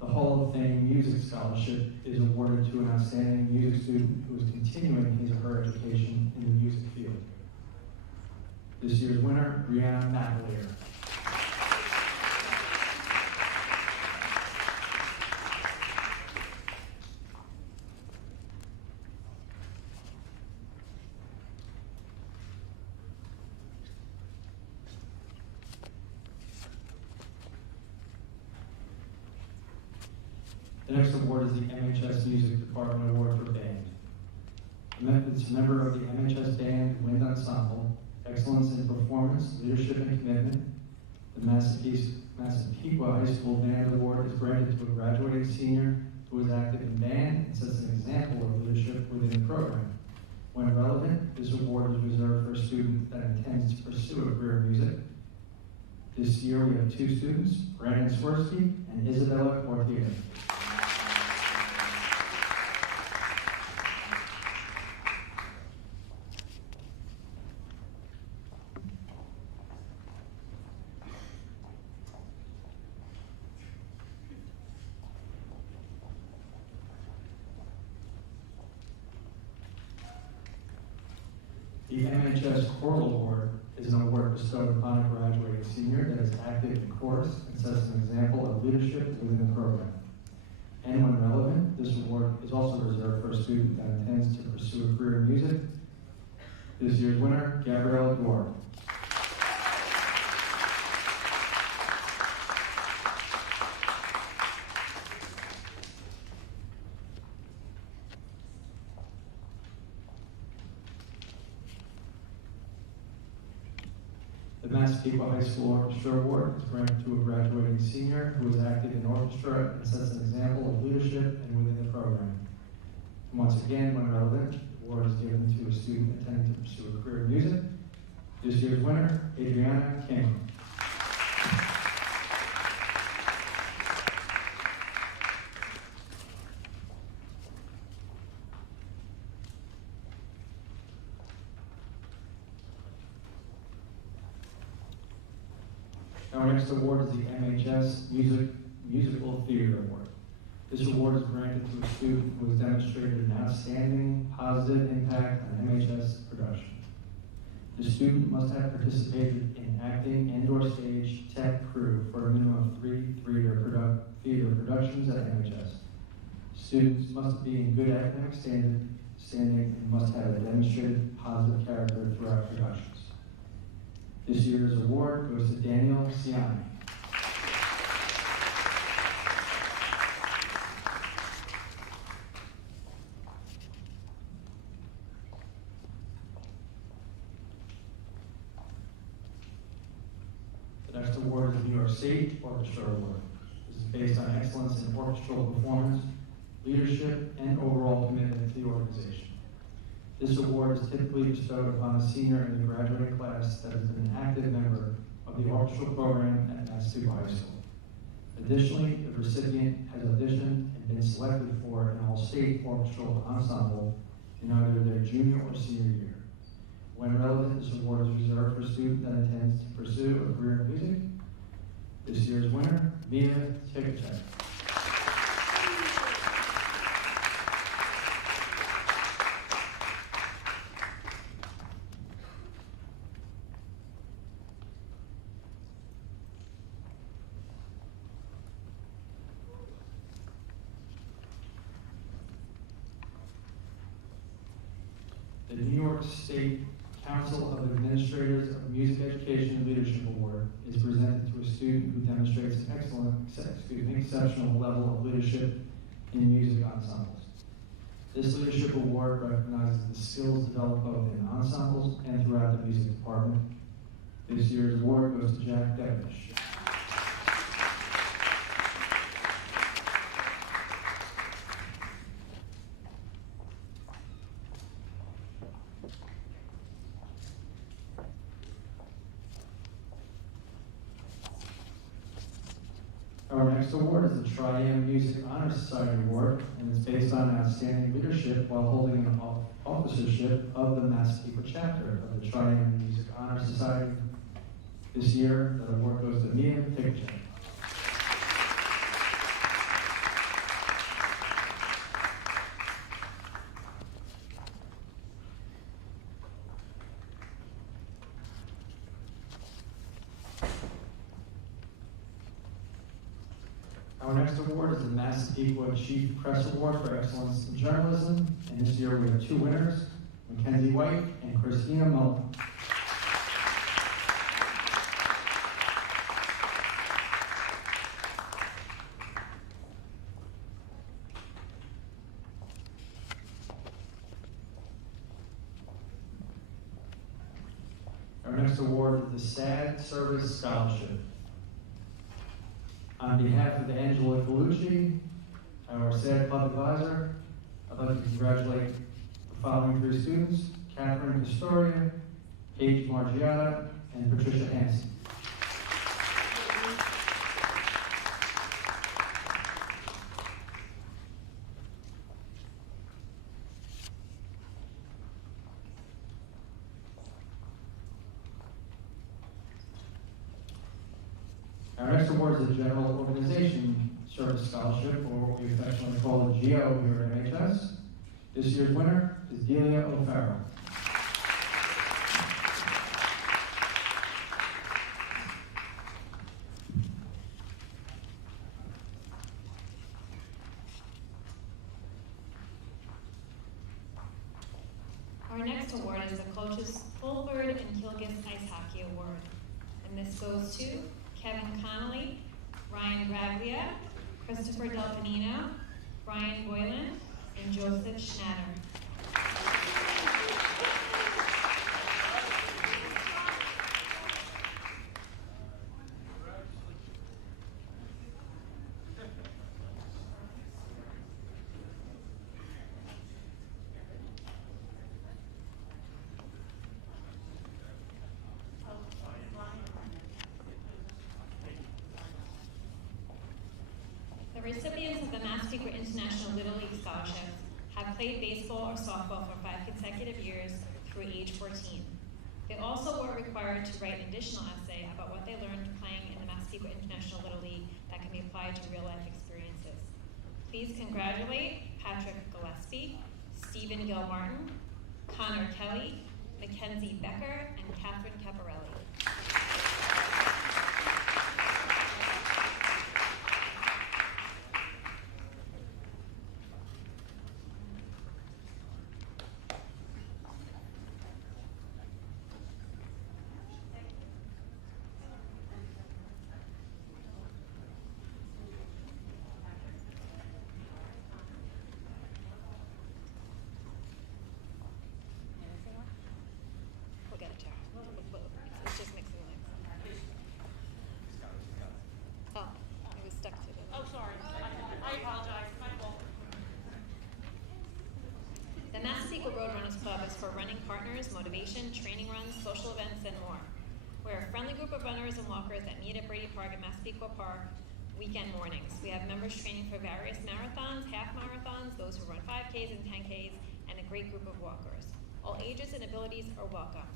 The Hall of Fame Music Scholarship is awarded to an outstanding music student who is continuing his or her education in the music field. This year's winner, Brianna McAleer. The next award is the MHS Music Department Award for Band. It's a member of the MHS Band Wind Ensemble, Excellence in Performance, Leadership and Commitment. The Massapequa High School Band Award is granted to a graduating senior who is active in band and sets an example of leadership within the program. When relevant, this award is reserved for a student that intends to pursue a career in music. This year we have 2 students, Brandon Swirsky and Isabella Ortega. The Nhs Choral Award is an award bestowed upon a graduating senior that is active in chorus and sets an example of leadership within the program. And when relevant, this award is also reserved for a student that intends to pursue a career in music. This year's winner, Gabrielle Gore. The Massapequa High School Orchestra Award is granted to a graduating senior who is active in orchestra and sets an example of leadership and within the program. And once again, when relevant, the award is given to a student intending to pursue a career in music. This year's winner, Adriana King. Our next award is the Mhs Musical Theater Award. This award is granted to a student who has demonstrated an outstanding positive impact on Mhs production. The student must have participated in acting and/or stage tech crew for a minimum of 3 theater productions at Mhs. Students must be in good academic standing and must have a demonstrated positive character throughout productions. This year's award goes to Daniel Sione. The next award is the New York State Orchestra Award. This is based on excellence in orchestral performance, leadership, and overall commitment to the organization. This award is typically bestowed upon a senior in the graduating class that has been an active member of the orchestral program at Massapequa High School. Additionally, the recipient has auditioned and been selected for an all-state orchestral ensemble in either their junior or senior year. When relevant, this award is reserved for a student that intends to pursue a career in music. This year's winner, Mhs. Choral. The New York State Council of Administrators of Music Education and Leadership Award is presented to a student who demonstrates an exceptional level of leadership in music ensembles. This leadership award recognizes the skills developed both in ensembles and throughout the music department. This year's award goes to Jack Devonish. Our next award is the Tri-M Music Honor Society Award, and it's based on outstanding leadership while holding an officership of the Massapequa chapter of the Tri-M Music Honor Society. This year, the award goes to Mhs. Choral. Our next award is the Massapequa Chief Press Award for Excellence in Journalism, and this year we have 2 winners, Mackenzie White and Christina Mullen. Our next award is the SAD Service Scholarship. On behalf of Angela Colucci, our SAD Club Advisor, I'd like to congratulate the following 3 students: Catherine Castoria, Paige Margiata, and Patricia Hansen. Our next award is the General Organization Service Scholarship, or what we affectionately call the GO here at Mhs. This year's winner is Delia O'Farrell. Our next award is the Coaches Fulford and Kilgis Ice Hockey Award. And this goes to Kevin Connolly, Ryan Gravia, Christopher Delpanino, Brian Boylan, and Joseph Schnatter. The recipients of the Massapequa International Little League Scholarships have played baseball or softball for 5 consecutive years through age 14. They also were required to write an additional essay about what they learned playing in the Massapequa International Little League that can be applied to real-life experiences. Please congratulate Patrick Gillespie, Stephen Gilmartin, Connor Kelly, Mackenzie Becker, and Catherine Caparelli. We'll get it, Tara. It's just mixing the legs. Oh, it was stuck to the. Oh, sorry. I apologize. My fault. The Massapequa Roadrunners Club is for running partners, motivation, training runs, social events, and more. We're a friendly group of runners and walkers that meet at Brady Park at Massapequa Park weekend mornings. We have members training for various marathons, half marathons, those who run 5Ks and 10Ks, and a great group of walkers. All ages and abilities are welcome.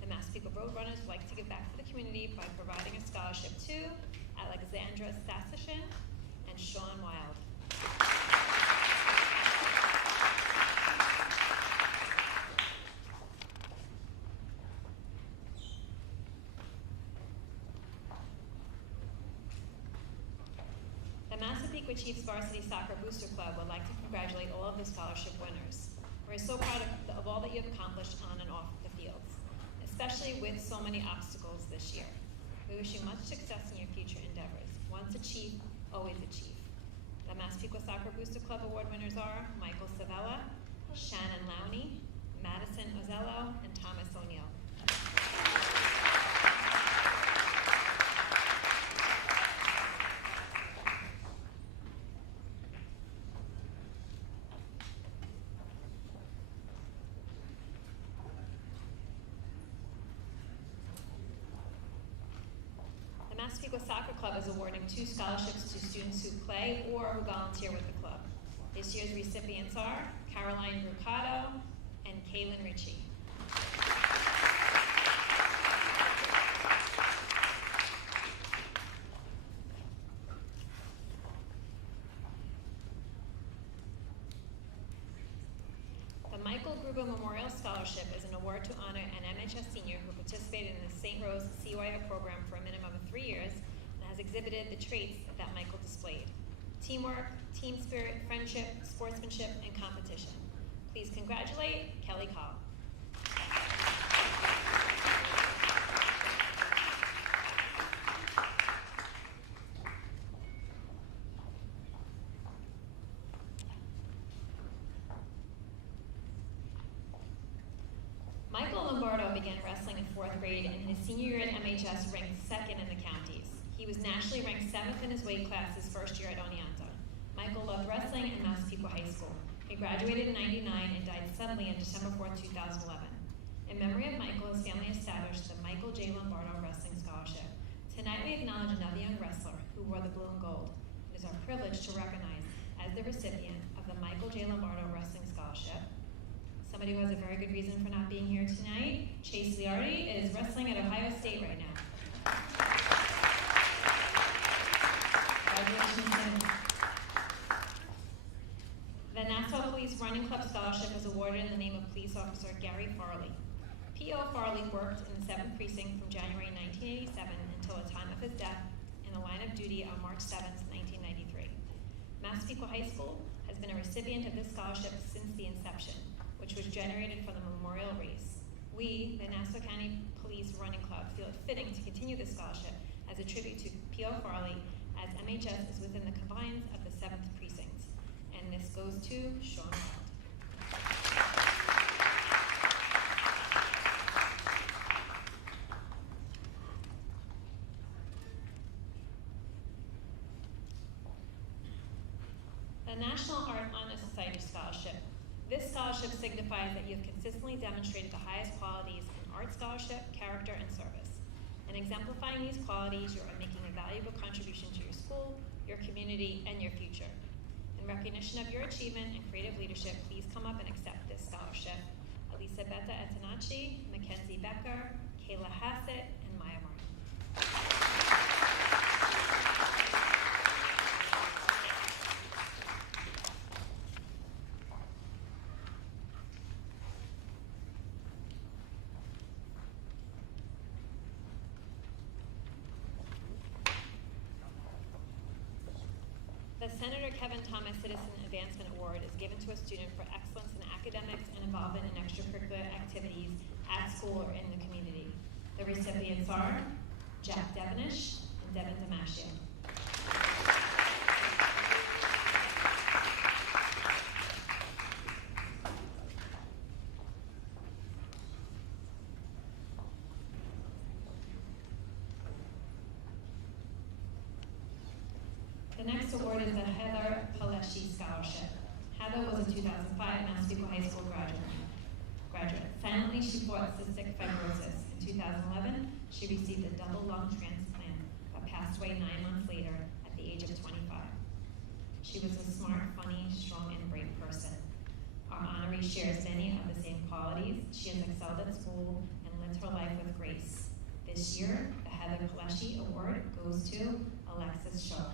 The Massapequa Roadrunners would like to give back to the community by providing a scholarship to Alexandra Sasishin and Sean Wild. The Massapequa Chiefs Varsity Soccer Booster Club would like to congratulate all of the scholarship winners. We're so proud of all that you have accomplished on and off the fields, especially with so many obstacles this year. We wish you much success in your future endeavors. Once a chief, always a chief. The Massapequa Soccer Booster Club award winners are Michael Savella, Shannon Lowney, Madison Ozello, and Thomas O'Neill. The Massapequa Soccer Club is awarding 2 scholarships to students who play or who volunteer with the club. This year's recipients are Caroline Brucato and Kaylin Ritchie. The Michael Gruber Memorial Scholarship is an award to honor an MHS senior who participated in the St. Rose CYO program for a minimum of 3 years and has exhibited the traits that Michael displayed: teamwork, team spirit, friendship, sportsmanship, and competition. Please congratulate Kelly Cobb. Michael Lombardo began wrestling in 4th grade and in his senior year at MHS ranked 2nd in the counties. He was nationally ranked 7th in his weight class his first year at Oneonta. Michael loved wrestling in Massapequa High School. He graduated in '99 and died suddenly on December 4, 2011. In memory of Michael, his family established the Michael J. Lombardo Wrestling Scholarship. Tonight we acknowledge another young wrestler who wore the blue and gold. It is our privilege to recognize as the recipient of the Michael J. Lombardo Wrestling Scholarship somebody who has a very good reason for not being here tonight. Chase Liardi is wrestling at Ohio State right now. Congratulations. The Nassau Police Running Club Scholarship is awarded in the name of Police Officer Gary Farley. P.O. Farley worked in the 7th Precinct from January 1987 until the time of his death in the line of duty on March 7, 1993. Massapequa High School has been a recipient of this scholarship since the inception, which was generated from the memorial race. We, the Nassau County Police Running Club, feel it fitting to continue this scholarship as a tribute to P.O. Farley, as MHS is within the confines of the 7th Precinct. And this goes to Sean Wild. The National Art Honor Society Scholarship. This scholarship signifies that you have consistently demonstrated the highest qualities in art scholarship, character, and service. In exemplifying these qualities, you are making a valuable contribution to your school, your community, and your future. In recognition of your achievement and creative leadership, please come up and accept this scholarship. Elisabetta Etenachi, Mackenzie Becker, Kayla Hassett, and Maya Martin. The Senator Kevin Thomas Citizen Advancement Award is given to a student for excellence in academics and involvement in extracurricular activities at school or in the community. The recipients are Jack Devenish and Devin Damasio. The next award is the Heather Paleshi Scholarship. Heather was a 2005 Massapequa High School graduate. Silently, she fought cystic fibrosis. In 2011, she received a double lung transplant, but passed away 9 months later at the age of 25. She was a smart, funny, strong, and brave person. Our honoree shares many of the same qualities. She has excelled at school and lived her life with grace. This year, the Heather Paleshi Award goes to Alexis Shaw.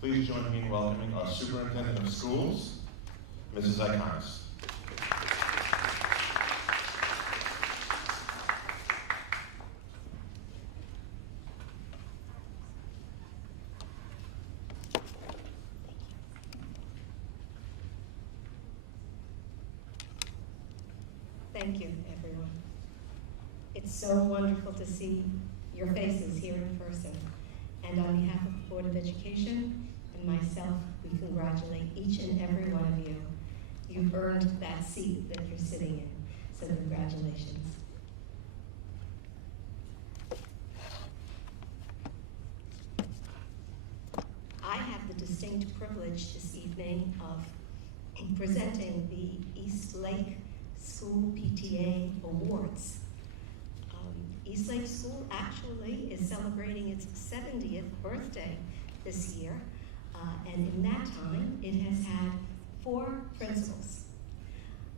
Please join me in welcoming our Superintendent of Schools, Mrs. Iconis. Thank you, everyone. It's so wonderful to see your faces here in person. And on behalf of the Board of Education and myself, we congratulate each and every one of you. You've earned that seat that you're sitting in, so congratulations. I have the distinct privilege this evening of presenting the East Lake School PTA Awards. East Lake School actually is celebrating its 70th birthday this year, and in that time, it has had 4 principals.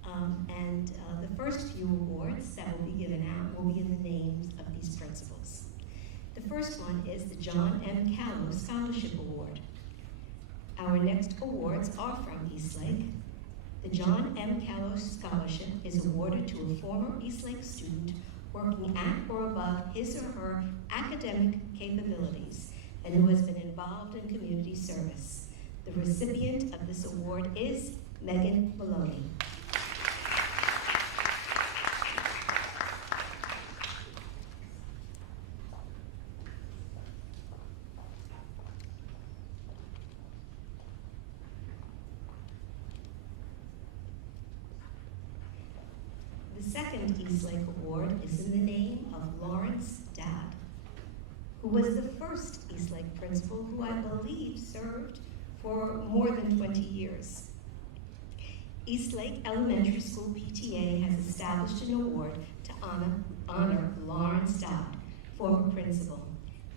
The first few awards that will be given out will be in the names of these principals. The first one is the John M. Callow Scholarship Award. Our next awards are from East Lake. The John M. Callow Scholarship is awarded to a former East Lake student working at or above his or her academic capabilities and who has been involved in community service. The recipient of this award is Megan Maloney. The second East Lake Award is in the name of Lawrence Dad, who was the first East Lake principal who I believe served for more than 20 years. East Lake Elementary School PTA has established an award to honor Lawrence Dad, former principal.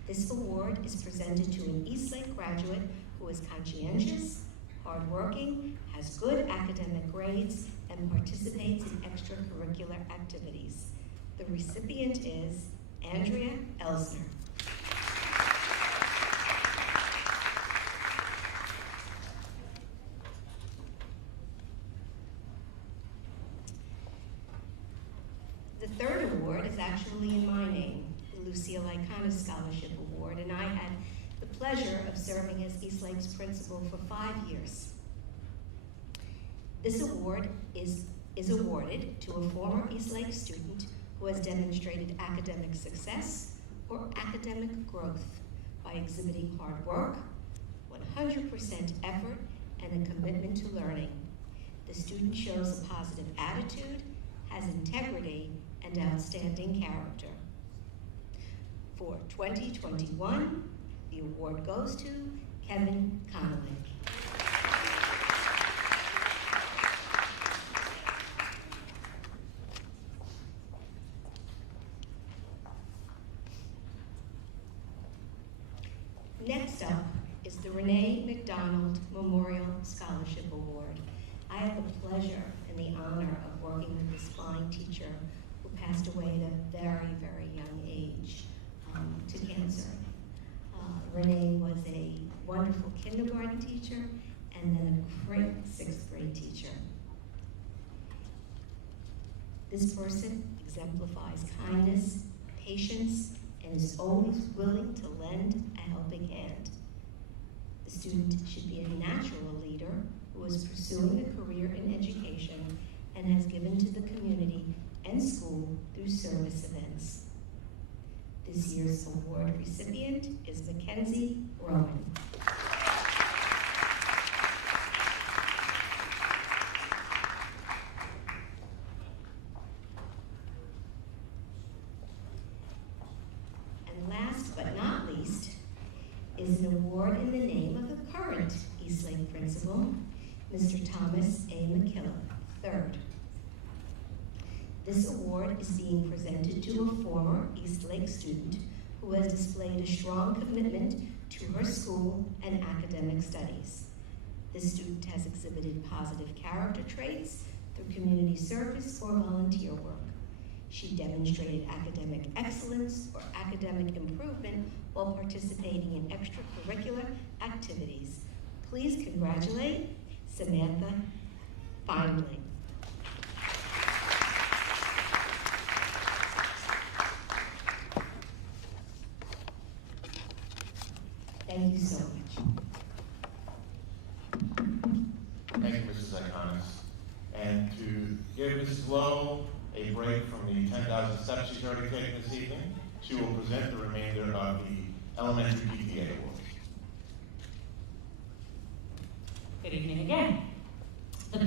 This award is presented to an East Lake graduate who is conscientious, hardworking, has good academic grades, and participates in extracurricular activities. The recipient is Andrea Elsner. The third award is actually in my name, the Lucille Iconis Scholarship Award, and I had the pleasure of serving as East Lake's principal for 5 years. This award is awarded to a former East Lake student who has demonstrated academic success or academic growth by exhibiting hard work, 100% effort, and a commitment to learning. The student shows a positive attitude, has integrity, and outstanding character. For 2021, the award goes to Kevin Connolly. Next up is the Renee McDonald Memorial Scholarship Award. I have the pleasure and the honor of working with this fine teacher who passed away at a very, very young age to cancer. Renee was a wonderful kindergarten teacher and then a great 6th grade teacher. This person exemplifies kindness, patience, and is always willing to lend a helping hand. The student should be a natural leader who is pursuing a career in education and has given to the community and school through service events. This year's award recipient is Mackenzie Rowan. And last but not least is an award in the name of the current Eastlake principal, Mr. Thomas A. McKillop, III. This award is being presented to a former Eastlake student who has displayed a strong commitment to her school and academic studies. This student has exhibited positive character traits through community service or volunteer work. She demonstrated academic excellence or academic improvement while participating in extracurricular activities. Please congratulate Samantha Findlay. Thank you so much. Thank you, Mrs. Iconis. And to give Mrs. Lowe a break from the 10,000 steps she's already taken this evening, she will present the remainder of the Elementary PTA Awards. Good evening again. The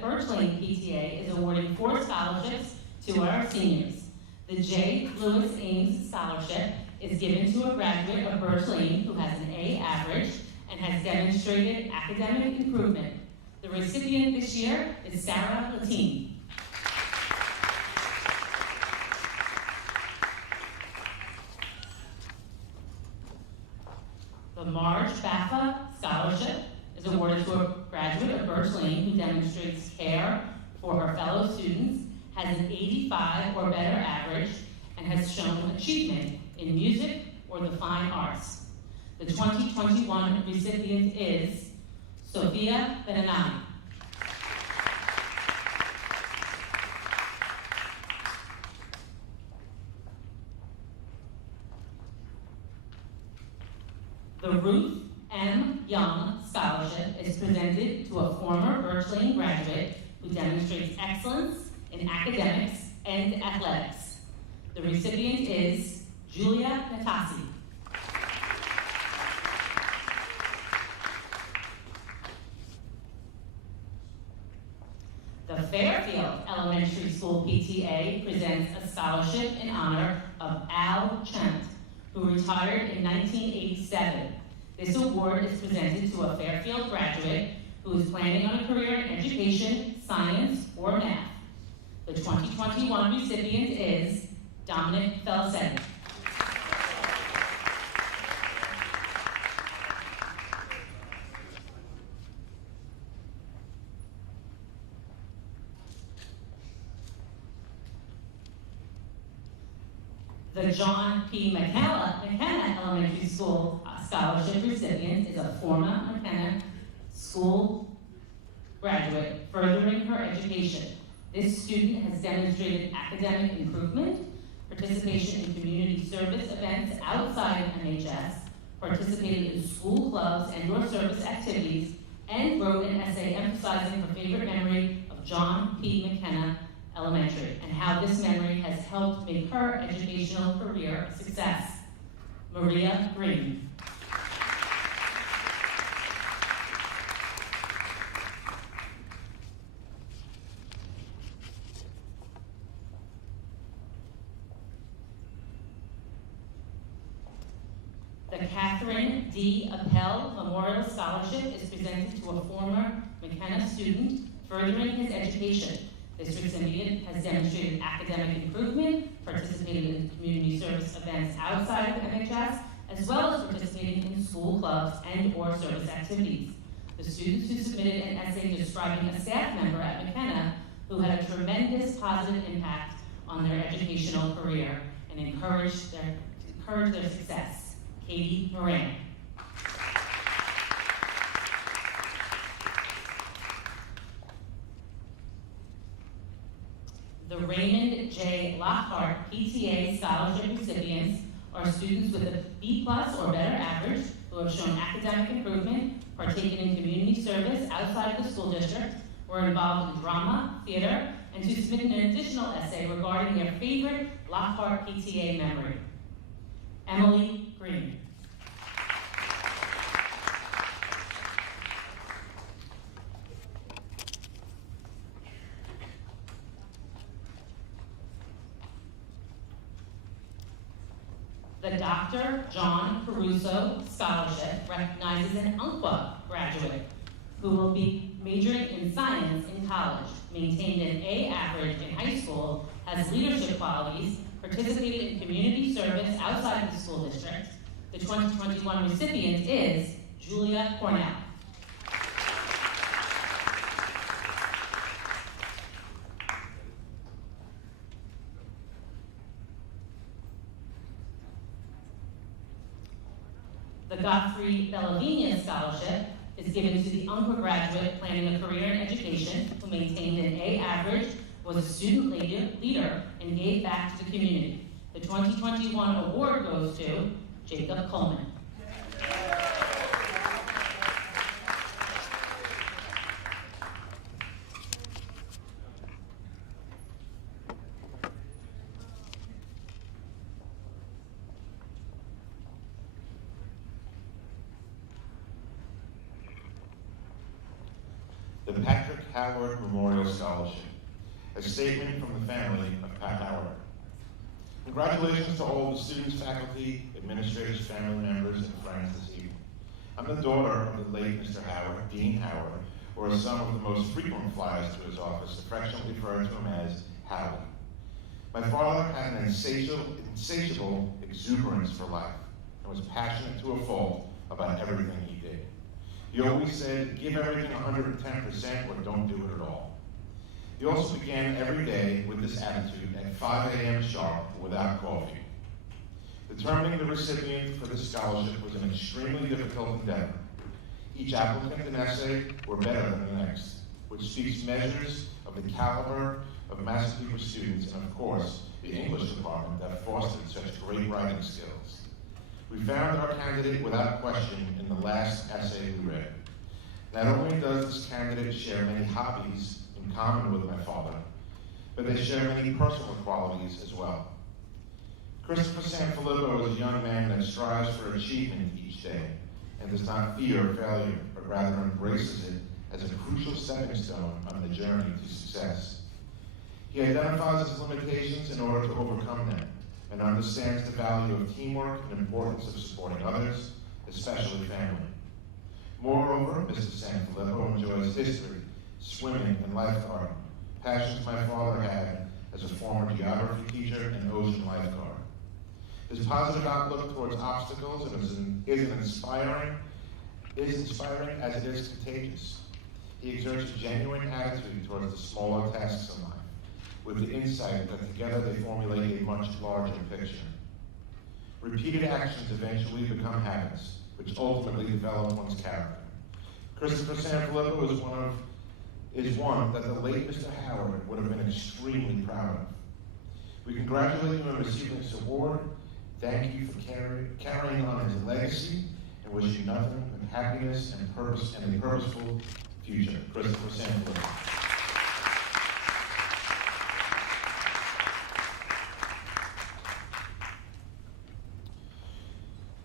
Birch Lane PTA is awarding 4 scholarships to our seniors. The J. Lewis Ames Scholarship is given to a graduate of Birch Lane who has an A average and has demonstrated academic improvement. The recipient this year is Sarah Latine. The Marge Baffa Scholarship is awarded to a graduate of Birch Lane who demonstrates care for her fellow students, has an 85 or better average, and has shown achievement in music or the fine arts. The 2021 recipient is Sophia Benanani. The Ruth M. Young Scholarship is presented to a former Birch Lane graduate who demonstrates excellence in academics and athletics. The recipient is Julia Natasi. The Fairfield Elementary School PTA presents a scholarship in honor of Al Chant, who retired in 1987. This award is presented to a Fairfield graduate who is planning on a career in education, science, or math. The 2021 recipient is Dominic Felsetti. The John P. McKenna Elementary School Scholarship recipient is a former McKenna School graduate furthering her education. This student has demonstrated academic improvement, participation in community service events outside of MHS, participated in school clubs and/or service activities, and wrote an essay emphasizing her favorite memory of John P. McKenna Elementary and how this memory has helped make her educational career a success. Maria Green. The Catherine D. Appel Memorial Scholarship is presented to a former McKenna student furthering his education. This recipient has demonstrated academic improvement, participated in community service events outside of MHS, as well as participating in school clubs and/or service activities. The students who submitted an essay describing a staff member at McKenna who had a tremendous positive impact on their educational career and encouraged their success. Katie Moran. The Raymond J. Lockhart PTA Scholarship recipients are students with a B+ or better average who have shown academic improvement, partaken in community service outside of the school district, were involved in drama, theater, and who submitted an additional essay regarding their favorite Lockhart PTA memory. Emily Green. The Dr. John Caruso Scholarship recognizes an UNCWA graduate who will be majoring in science in college, maintained an A average in high school, has leadership qualities, participated in community service outside of the school district. The 2021 recipient is Julia Cornell. The Godfrey Bellavina Scholarship is given to the UNCWA graduate planning a career in education who maintained an A average, was a student leader, and gave back to the community. The 2021 award goes to Jacob Coleman. The Patrick Howard Memorial Scholarship, a statement from the family of Pat Howard. Congratulations to all the students, faculty, administrators, family members, and friends this evening. I'm the daughter of the late Mr. Howard, Dean Howard, or some of the most frequent flyers to his office, affectionately referred to him as Howie. My father had an insatiable exuberance for life and was passionate to a fault about everything he did. He always said, give everything 110% or don't do it at all. He also began every day with this attitude at 5 a.m. sharp without coffee. Determining the recipient for this scholarship was an extremely difficult endeavor. Each applicant and essay were better than the next, which speaks measures of the caliber of Massapequa students and, of course, the English department that fostered such great writing skills. We found our candidate without question in the last essay we read. Not only does this candidate share many hobbies in common with my father, but they share many personal qualities as well. Christopher Sanfilippo is a young man that strives for achievement each day and does not fear failure, but rather embraces it as a crucial stepping stone on the journey to success. He identifies his limitations in order to overcome them, and understands the value of teamwork and importance of supporting others, especially family. Moreover, Mr. Sanfilippo enjoys history, swimming, and lifeguarding, passions my father had as a former geography teacher and ocean lifeguard. His positive outlook towards obstacles is inspiring as it is contagious. He exerts a genuine attitude towards the smaller tasks in life, with the insight that together they formulate a much larger picture. Repeated actions eventually become habits, which ultimately develop one's character. Christopher Sanfilippo is one that the late Mr. Howard would have been extremely proud of. We congratulate you on receiving this award, thank you for carrying on his legacy, and wish you nothing but happiness and purpose and a purposeful future. Christopher Sanfilippo.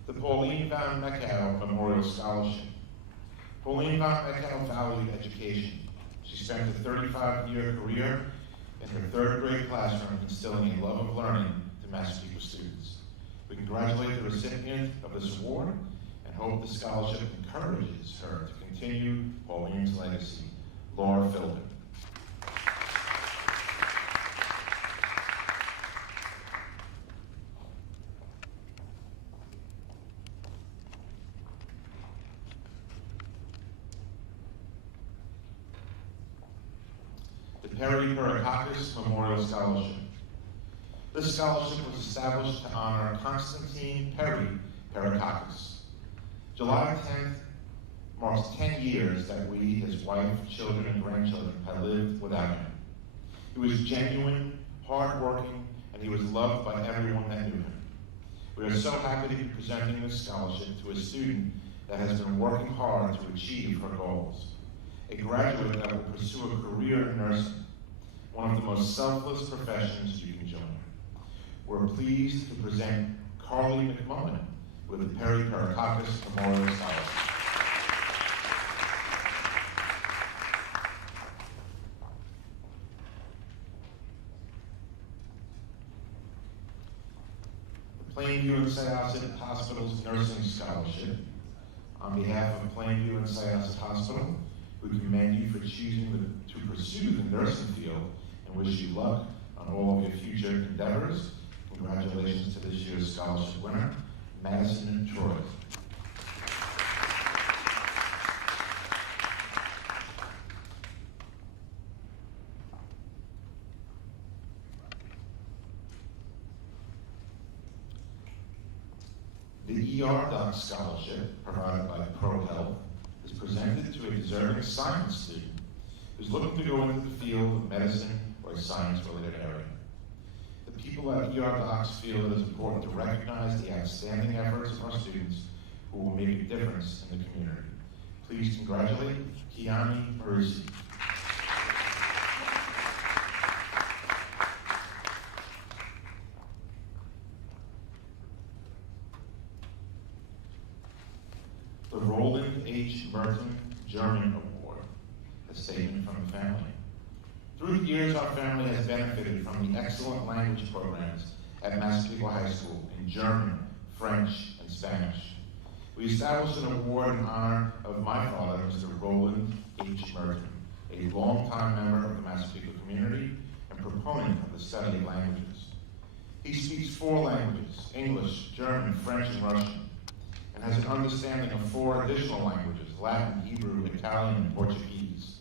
The Pauline Van Meckow Memorial Scholarship. Pauline Van Meckow valued education. She spent a 35-year career in her third grade classroom instilling a love of learning to Massapequa students. We congratulate the recipient of this award and hope the scholarship encourages her to continue Pauline's legacy. Laura Phillip. Perry Perakakis Memorial Scholarship. This scholarship was established to honor Konstantin Perry Perakakis. July 10th marks 10 years that we, his wife, children, and grandchildren, have lived without him. He was genuine, hardworking, and he was loved by everyone that knew him. We are so happy to be presenting this scholarship to a student that has been working hard to achieve her goals. A graduate that will pursue a career in nursing, one of the most selfless professions you can join. We're pleased to present Carly McMullen with the Perry Perakakis Memorial Scholarship. Plainview and Syosset Hospital's Nursing Scholarship. On behalf of Plainview and Syosset Hospital, we commend you for choosing to pursue the nursing field and wish you luck on all of your future endeavors. Congratulations to this year's scholarship winner, Madison Troy. The ER Doc Scholarship, provided by Pro Health, is presented to a deserving science student who's looking to go into the field of medicine or a science-related area. The people at ER Docs feel it is important to recognize the outstanding efforts of our students who will make a difference in the community. Please congratulate Kiani Marusi. The Roland H. Merton German Award, a statement from the family. Through the years, our family has benefited from the excellent language programs at Massapequa High School in German, French, and Spanish. We established an award in honor of my father, Mr. Roland H. Merton, a longtime member of the Massapequa community and proponent of the study of languages. He speaks 4 languages, English, German, French, and Russian, and has an understanding of 4 additional languages, Latin, Hebrew, Italian, and Portuguese.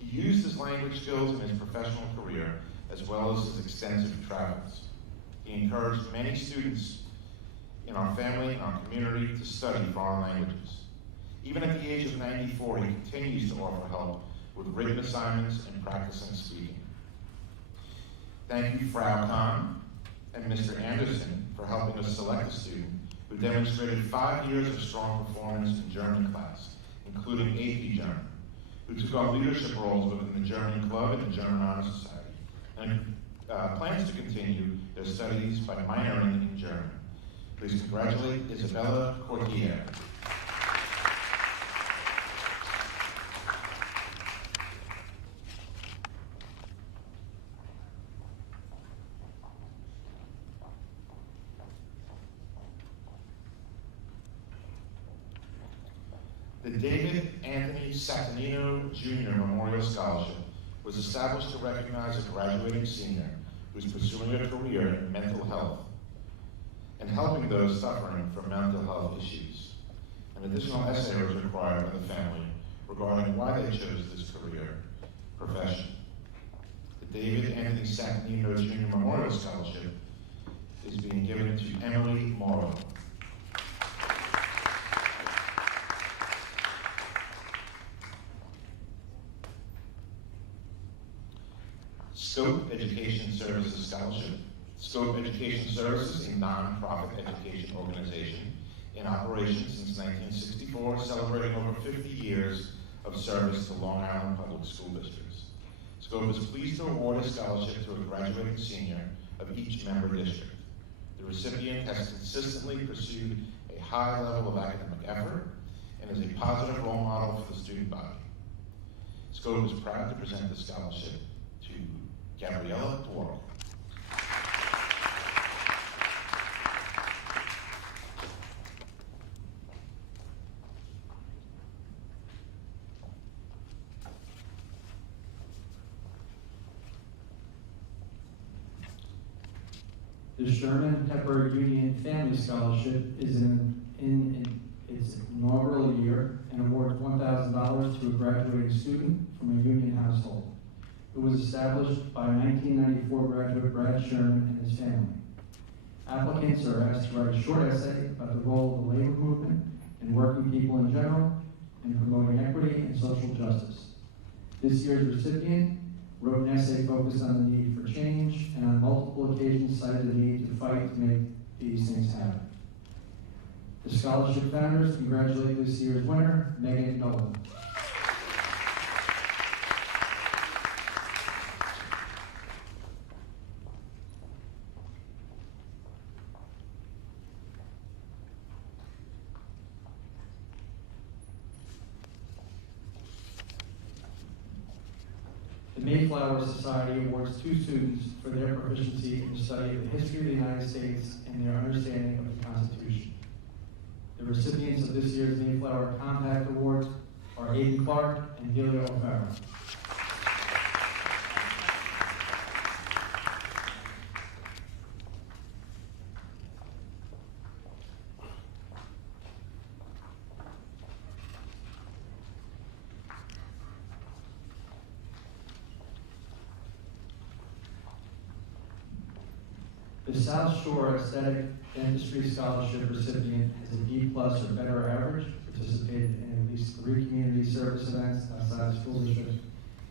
He used his language skills in his professional career, as well as his extensive travels. He encouraged many students in our family and our community to study foreign languages. Even at the age of 94, he continues to offer help with written assignments and practicing speaking. Thank you, Frau Kahn and Mr. Anderson, for helping us select a student who demonstrated 5 years of strong performance in German class, including AP German, who took on leadership roles within the German Club and the German Honor Society, and plans to continue their studies by minoring in German. Please congratulate Isabella Cortier. The David Anthony Satanino Jr. Memorial Scholarship was established to recognize a graduating senior who is pursuing a career in mental health and helping those suffering from mental health issues. An additional essay was required by the family regarding why they chose this career profession. The David Anthony Satanino Jr. Memorial Scholarship is being given to Emily Morrow. Scope Education Services Scholarship. Scope Education Services, a non-profit education organization in operation since 1964, celebrating over 50 years of service to Long Island Public School Districts. Scope is pleased to award a scholarship to a graduating senior of each member district. The recipient has consistently pursued a high level of academic effort and is a positive role model for the student body. Scope is proud to present the scholarship to Gabriella Dwarf. The Sherman Pepper Union Family Scholarship is in its inaugural year and awards $1,000 to a graduating student from a union household. It It was established by 1994 graduate Brad Sherman and his family. Applicants are asked to write a short essay about the role of the labor movement and working people in general in promoting equity and social justice. This year's recipient wrote an essay focused on the need for change and on multiple occasions cited the need to fight to make these things happen. The scholarship founders congratulate this year's winner, Megan Nolan. The Mayflower Society awards 2 students for their proficiency in the study of the history of the United States and their understanding of the Constitution. The recipients of this year's Mayflower Compact Awards are Aiden Clark and Delia O'Farrell. The South Shore Aesthetic Dentistry Scholarship recipient has a D+ or better average, participated in at least 3 community service events outside the school district,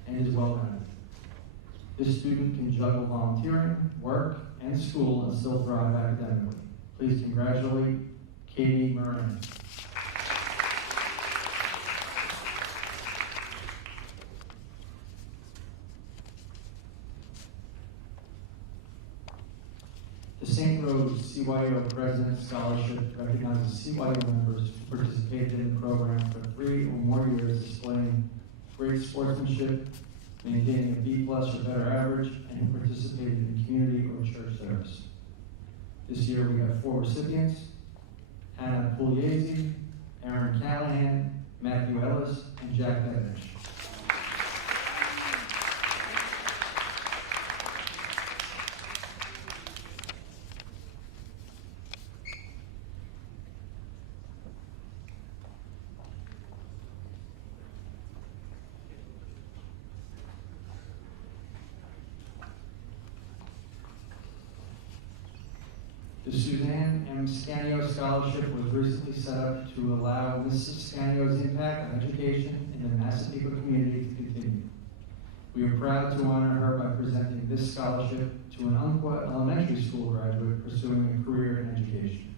and is well rounded. This student can juggle volunteering, work, and school and still thrive academically. Please congratulate Katie Moran. The St. Rose CYO President Scholarship recognizes CYO members who participated in the program for 3 or more years, displaying great sportsmanship, maintaining a B+ or better average, and who participated in community or church service. This year we have 4 recipients: Hannah Pugliese, Aaron Callahan, Matthew Ellis, and Jack Bednar. The Suzanne M. Scanio Scholarship was recently set up to allow Mrs. Scanio's impact on education in the Massapequa community to continue. We are proud to honor her by presenting this scholarship to an Umpqua Elementary School graduate pursuing a career in education.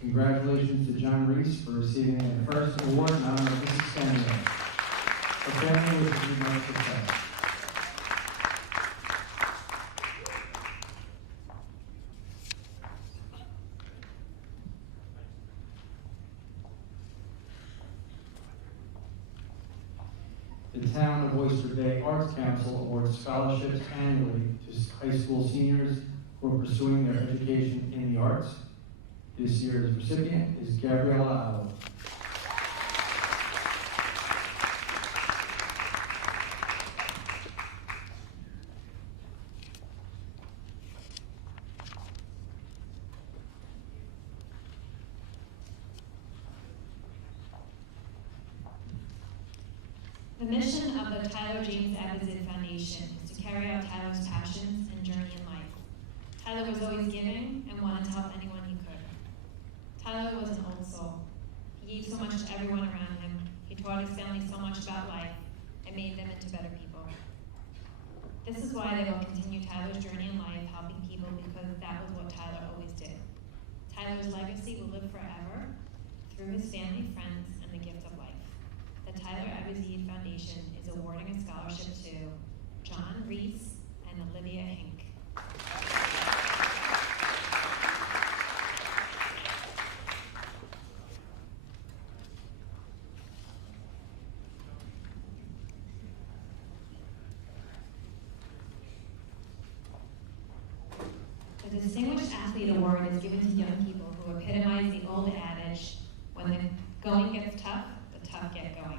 Congratulations to John Reese for receiving their first award in honor of Mrs. Scanio. Her family wishes you much success. The Town of Oyster Bay Arts Council awards scholarships annually to high school seniors who are pursuing their education in the arts. This year's recipient is Gabriella Allen. The mission of the Tyler James Abizid Foundation is to carry out Tyler's passions and journey in life. Tyler was always giving and wanted to help anyone he could. Tyler was an old soul. He gave so much to everyone around him. He taught his family so much about life and made them into better people. This is why they will continue Tyler's journey in life, helping people, because that was what Tyler always did. Tyler's legacy will live forever through his family, friends, and the gift of life. The Tyler Abizid Foundation is awarding a scholarship to John Reese and Olivia Hink. The Distinguished Athlete Award is given to young people who epitomize the old adage, when the going gets tough, the tough get going.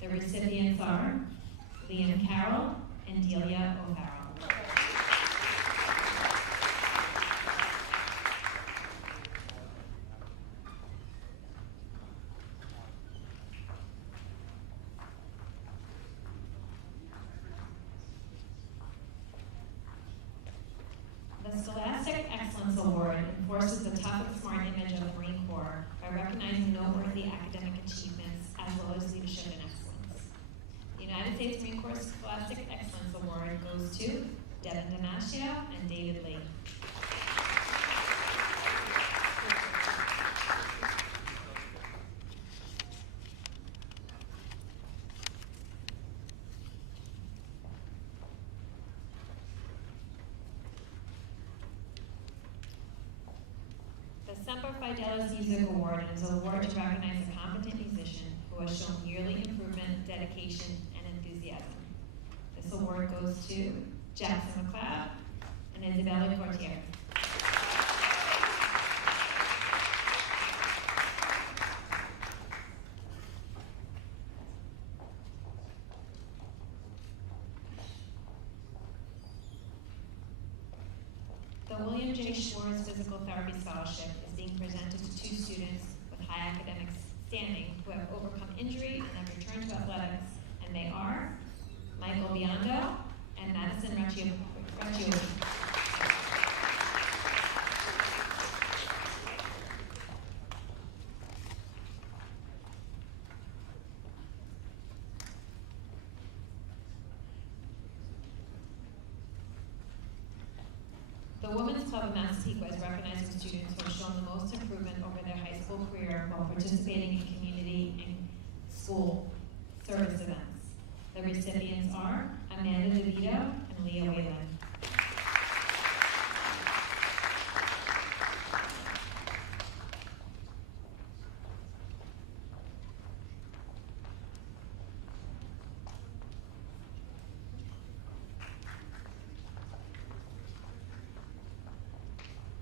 The recipients are Liam Carroll and Delia O'Farrell. smart image of the Marine Corps by recognizing noteworthy academic achievements as well as leadership and excellence. The United States Marine Corps Scholastic Excellence Award goes to Devin Damasio and David Lee. The Semper Fidelis Music Award is an award to recognize a competent musician who has shown yearly improvement, dedication, and enthusiasm. This award goes to Jackson McLeod and Isabella Cortier. The William J. Schwartz Physical Therapy Scholarship is being presented to 2 students with high academic standing who have overcome injury and have returned to athletics, and they are Michael Biondo and Madison Recchio. The Women's Club of Massapequa is recognizing students who have shown the most improvement over their high school career while participating in community and school service events. The recipients are Amanda DeVito and Leah Whalen.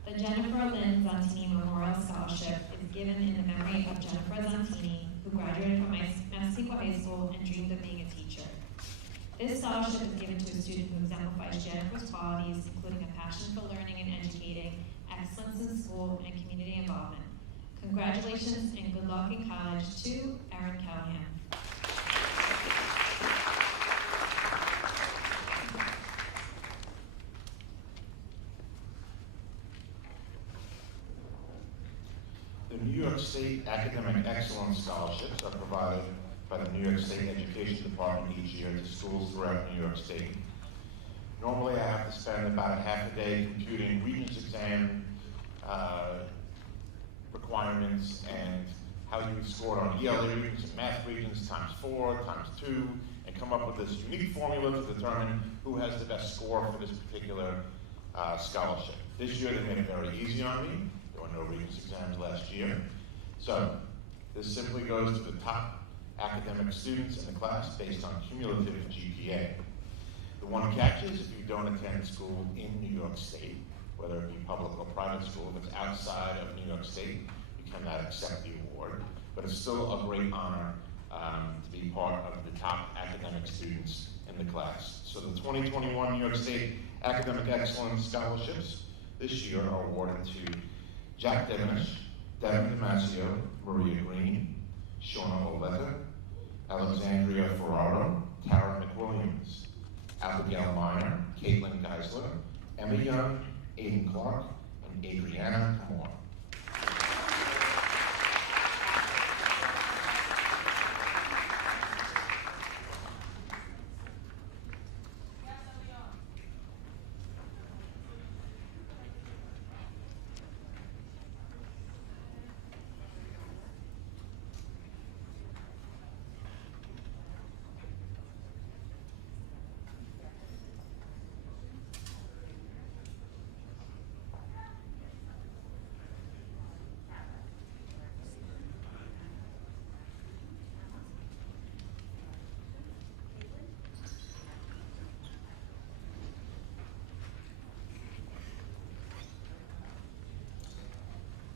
The Jennifer Lynn Zantini Memorial Scholarship is given in the memory of Jennifer Zantini, who graduated from Massapequa High School and dreamed of being a teacher. This scholarship is given to a student who exemplifies Jennifer's qualities, including a passion for learning and educating, excellence in school, and community involvement. Congratulations and good luck in college to Erin Callahan. The New York State Academic Excellence Scholarships are provided by the New York State Education Department each year to schools throughout New York State. Normally, I have to spend about a half a day computing Regents exam requirements and how you scored on ELA Regents and Math Regents times 4, times 2, and come up with this unique formula to determine who has the best score for this particular scholarship. This year, they made it very easy on me. There were no Regents exams last year. So, this simply goes to the top academic students in the class based on cumulative GPA. The one catch is if you don't attend school in New York State, whether it be public or private school, if it's outside of New York State, you cannot accept the award. But it's still a great honor to be part of the top academic students in the class. So the 2021 New York State Academic Excellence Scholarships this year are awarded to Jack Devinish, Devin Damasio, Maria Green, Shauna Oleta, Alexandria Ferraro, Tara McWilliams, Abigail Meyer, Caitlin Geisler, Emma Young, Aiden Clark, and Adriana Kamor.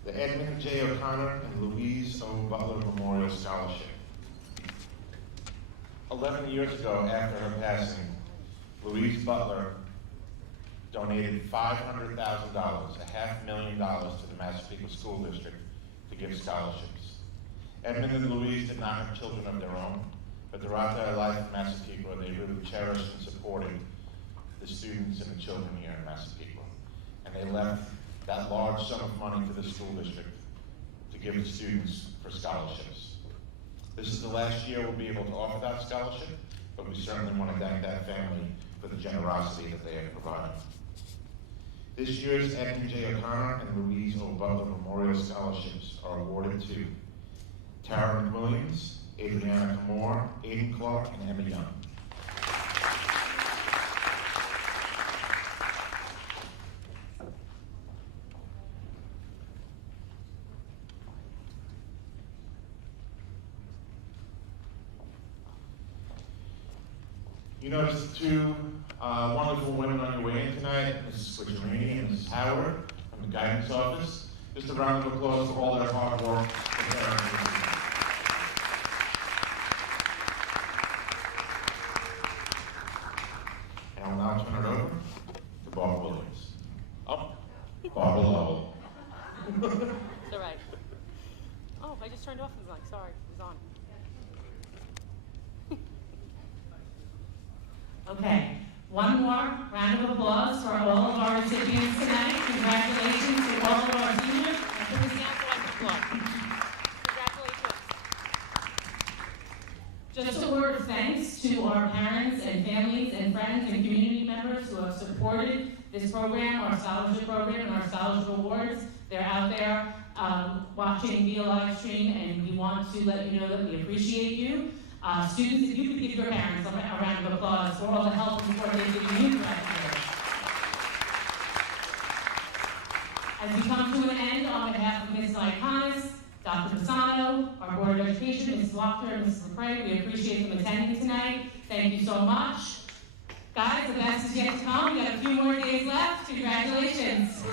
The Edmund J. O'Connor and Louise O. Butler Memorial Scholarship. 11 years ago, after her passing, Louise Butler donated $500,000, $500,000 to the Massapequa School District to give scholarships. Edmund and Louise did not have children of their own, but throughout their life in Massapequa, they really cherished and supported the students and the children here in Massapequa. And they left that large sum of money to the school district to give to students for scholarships. This is the last year we'll be able to offer that scholarship, but we certainly want to thank that family for the generosity that they have provided. This year's Anthony J. O'Connor and Louise O. Butler Memorial Scholarships are awarded to Tara McWilliams, Adriana Camore, Aiden Clark, and Emma Young. You notice two wonderful women on your way in tonight, Mrs. Squicciarini and Mrs. Howard from the guidance office. Just a round of applause for all their hard work. And I'll now turn it over to Barbara Williams. Oh, Barbara Lowell. It's all right. Oh, I just turned off the mic. Sorry, it was on. Okay, one more round of applause for all of our recipients tonight. Congratulations to all of our seniors. Put this down so I can applaud. Congratulations. Just a word of thanks to our parents and families and friends and community members who have supported this program, our scholarship program, and our scholarship awards. They're out there watching via live stream, and we want to let you know that we appreciate you. Students, if you could give your parents a round of applause for all the help and support they've given you throughout the year. As we come to an end, on behalf of Ms. Lyconis, Dr. Pisano, our Board of Education, Ms. Wachter, and Mrs. LaPrey, we appreciate them attending tonight. Thank you so much. Guys, the best is yet to come. We got a few more days left. Congratulations.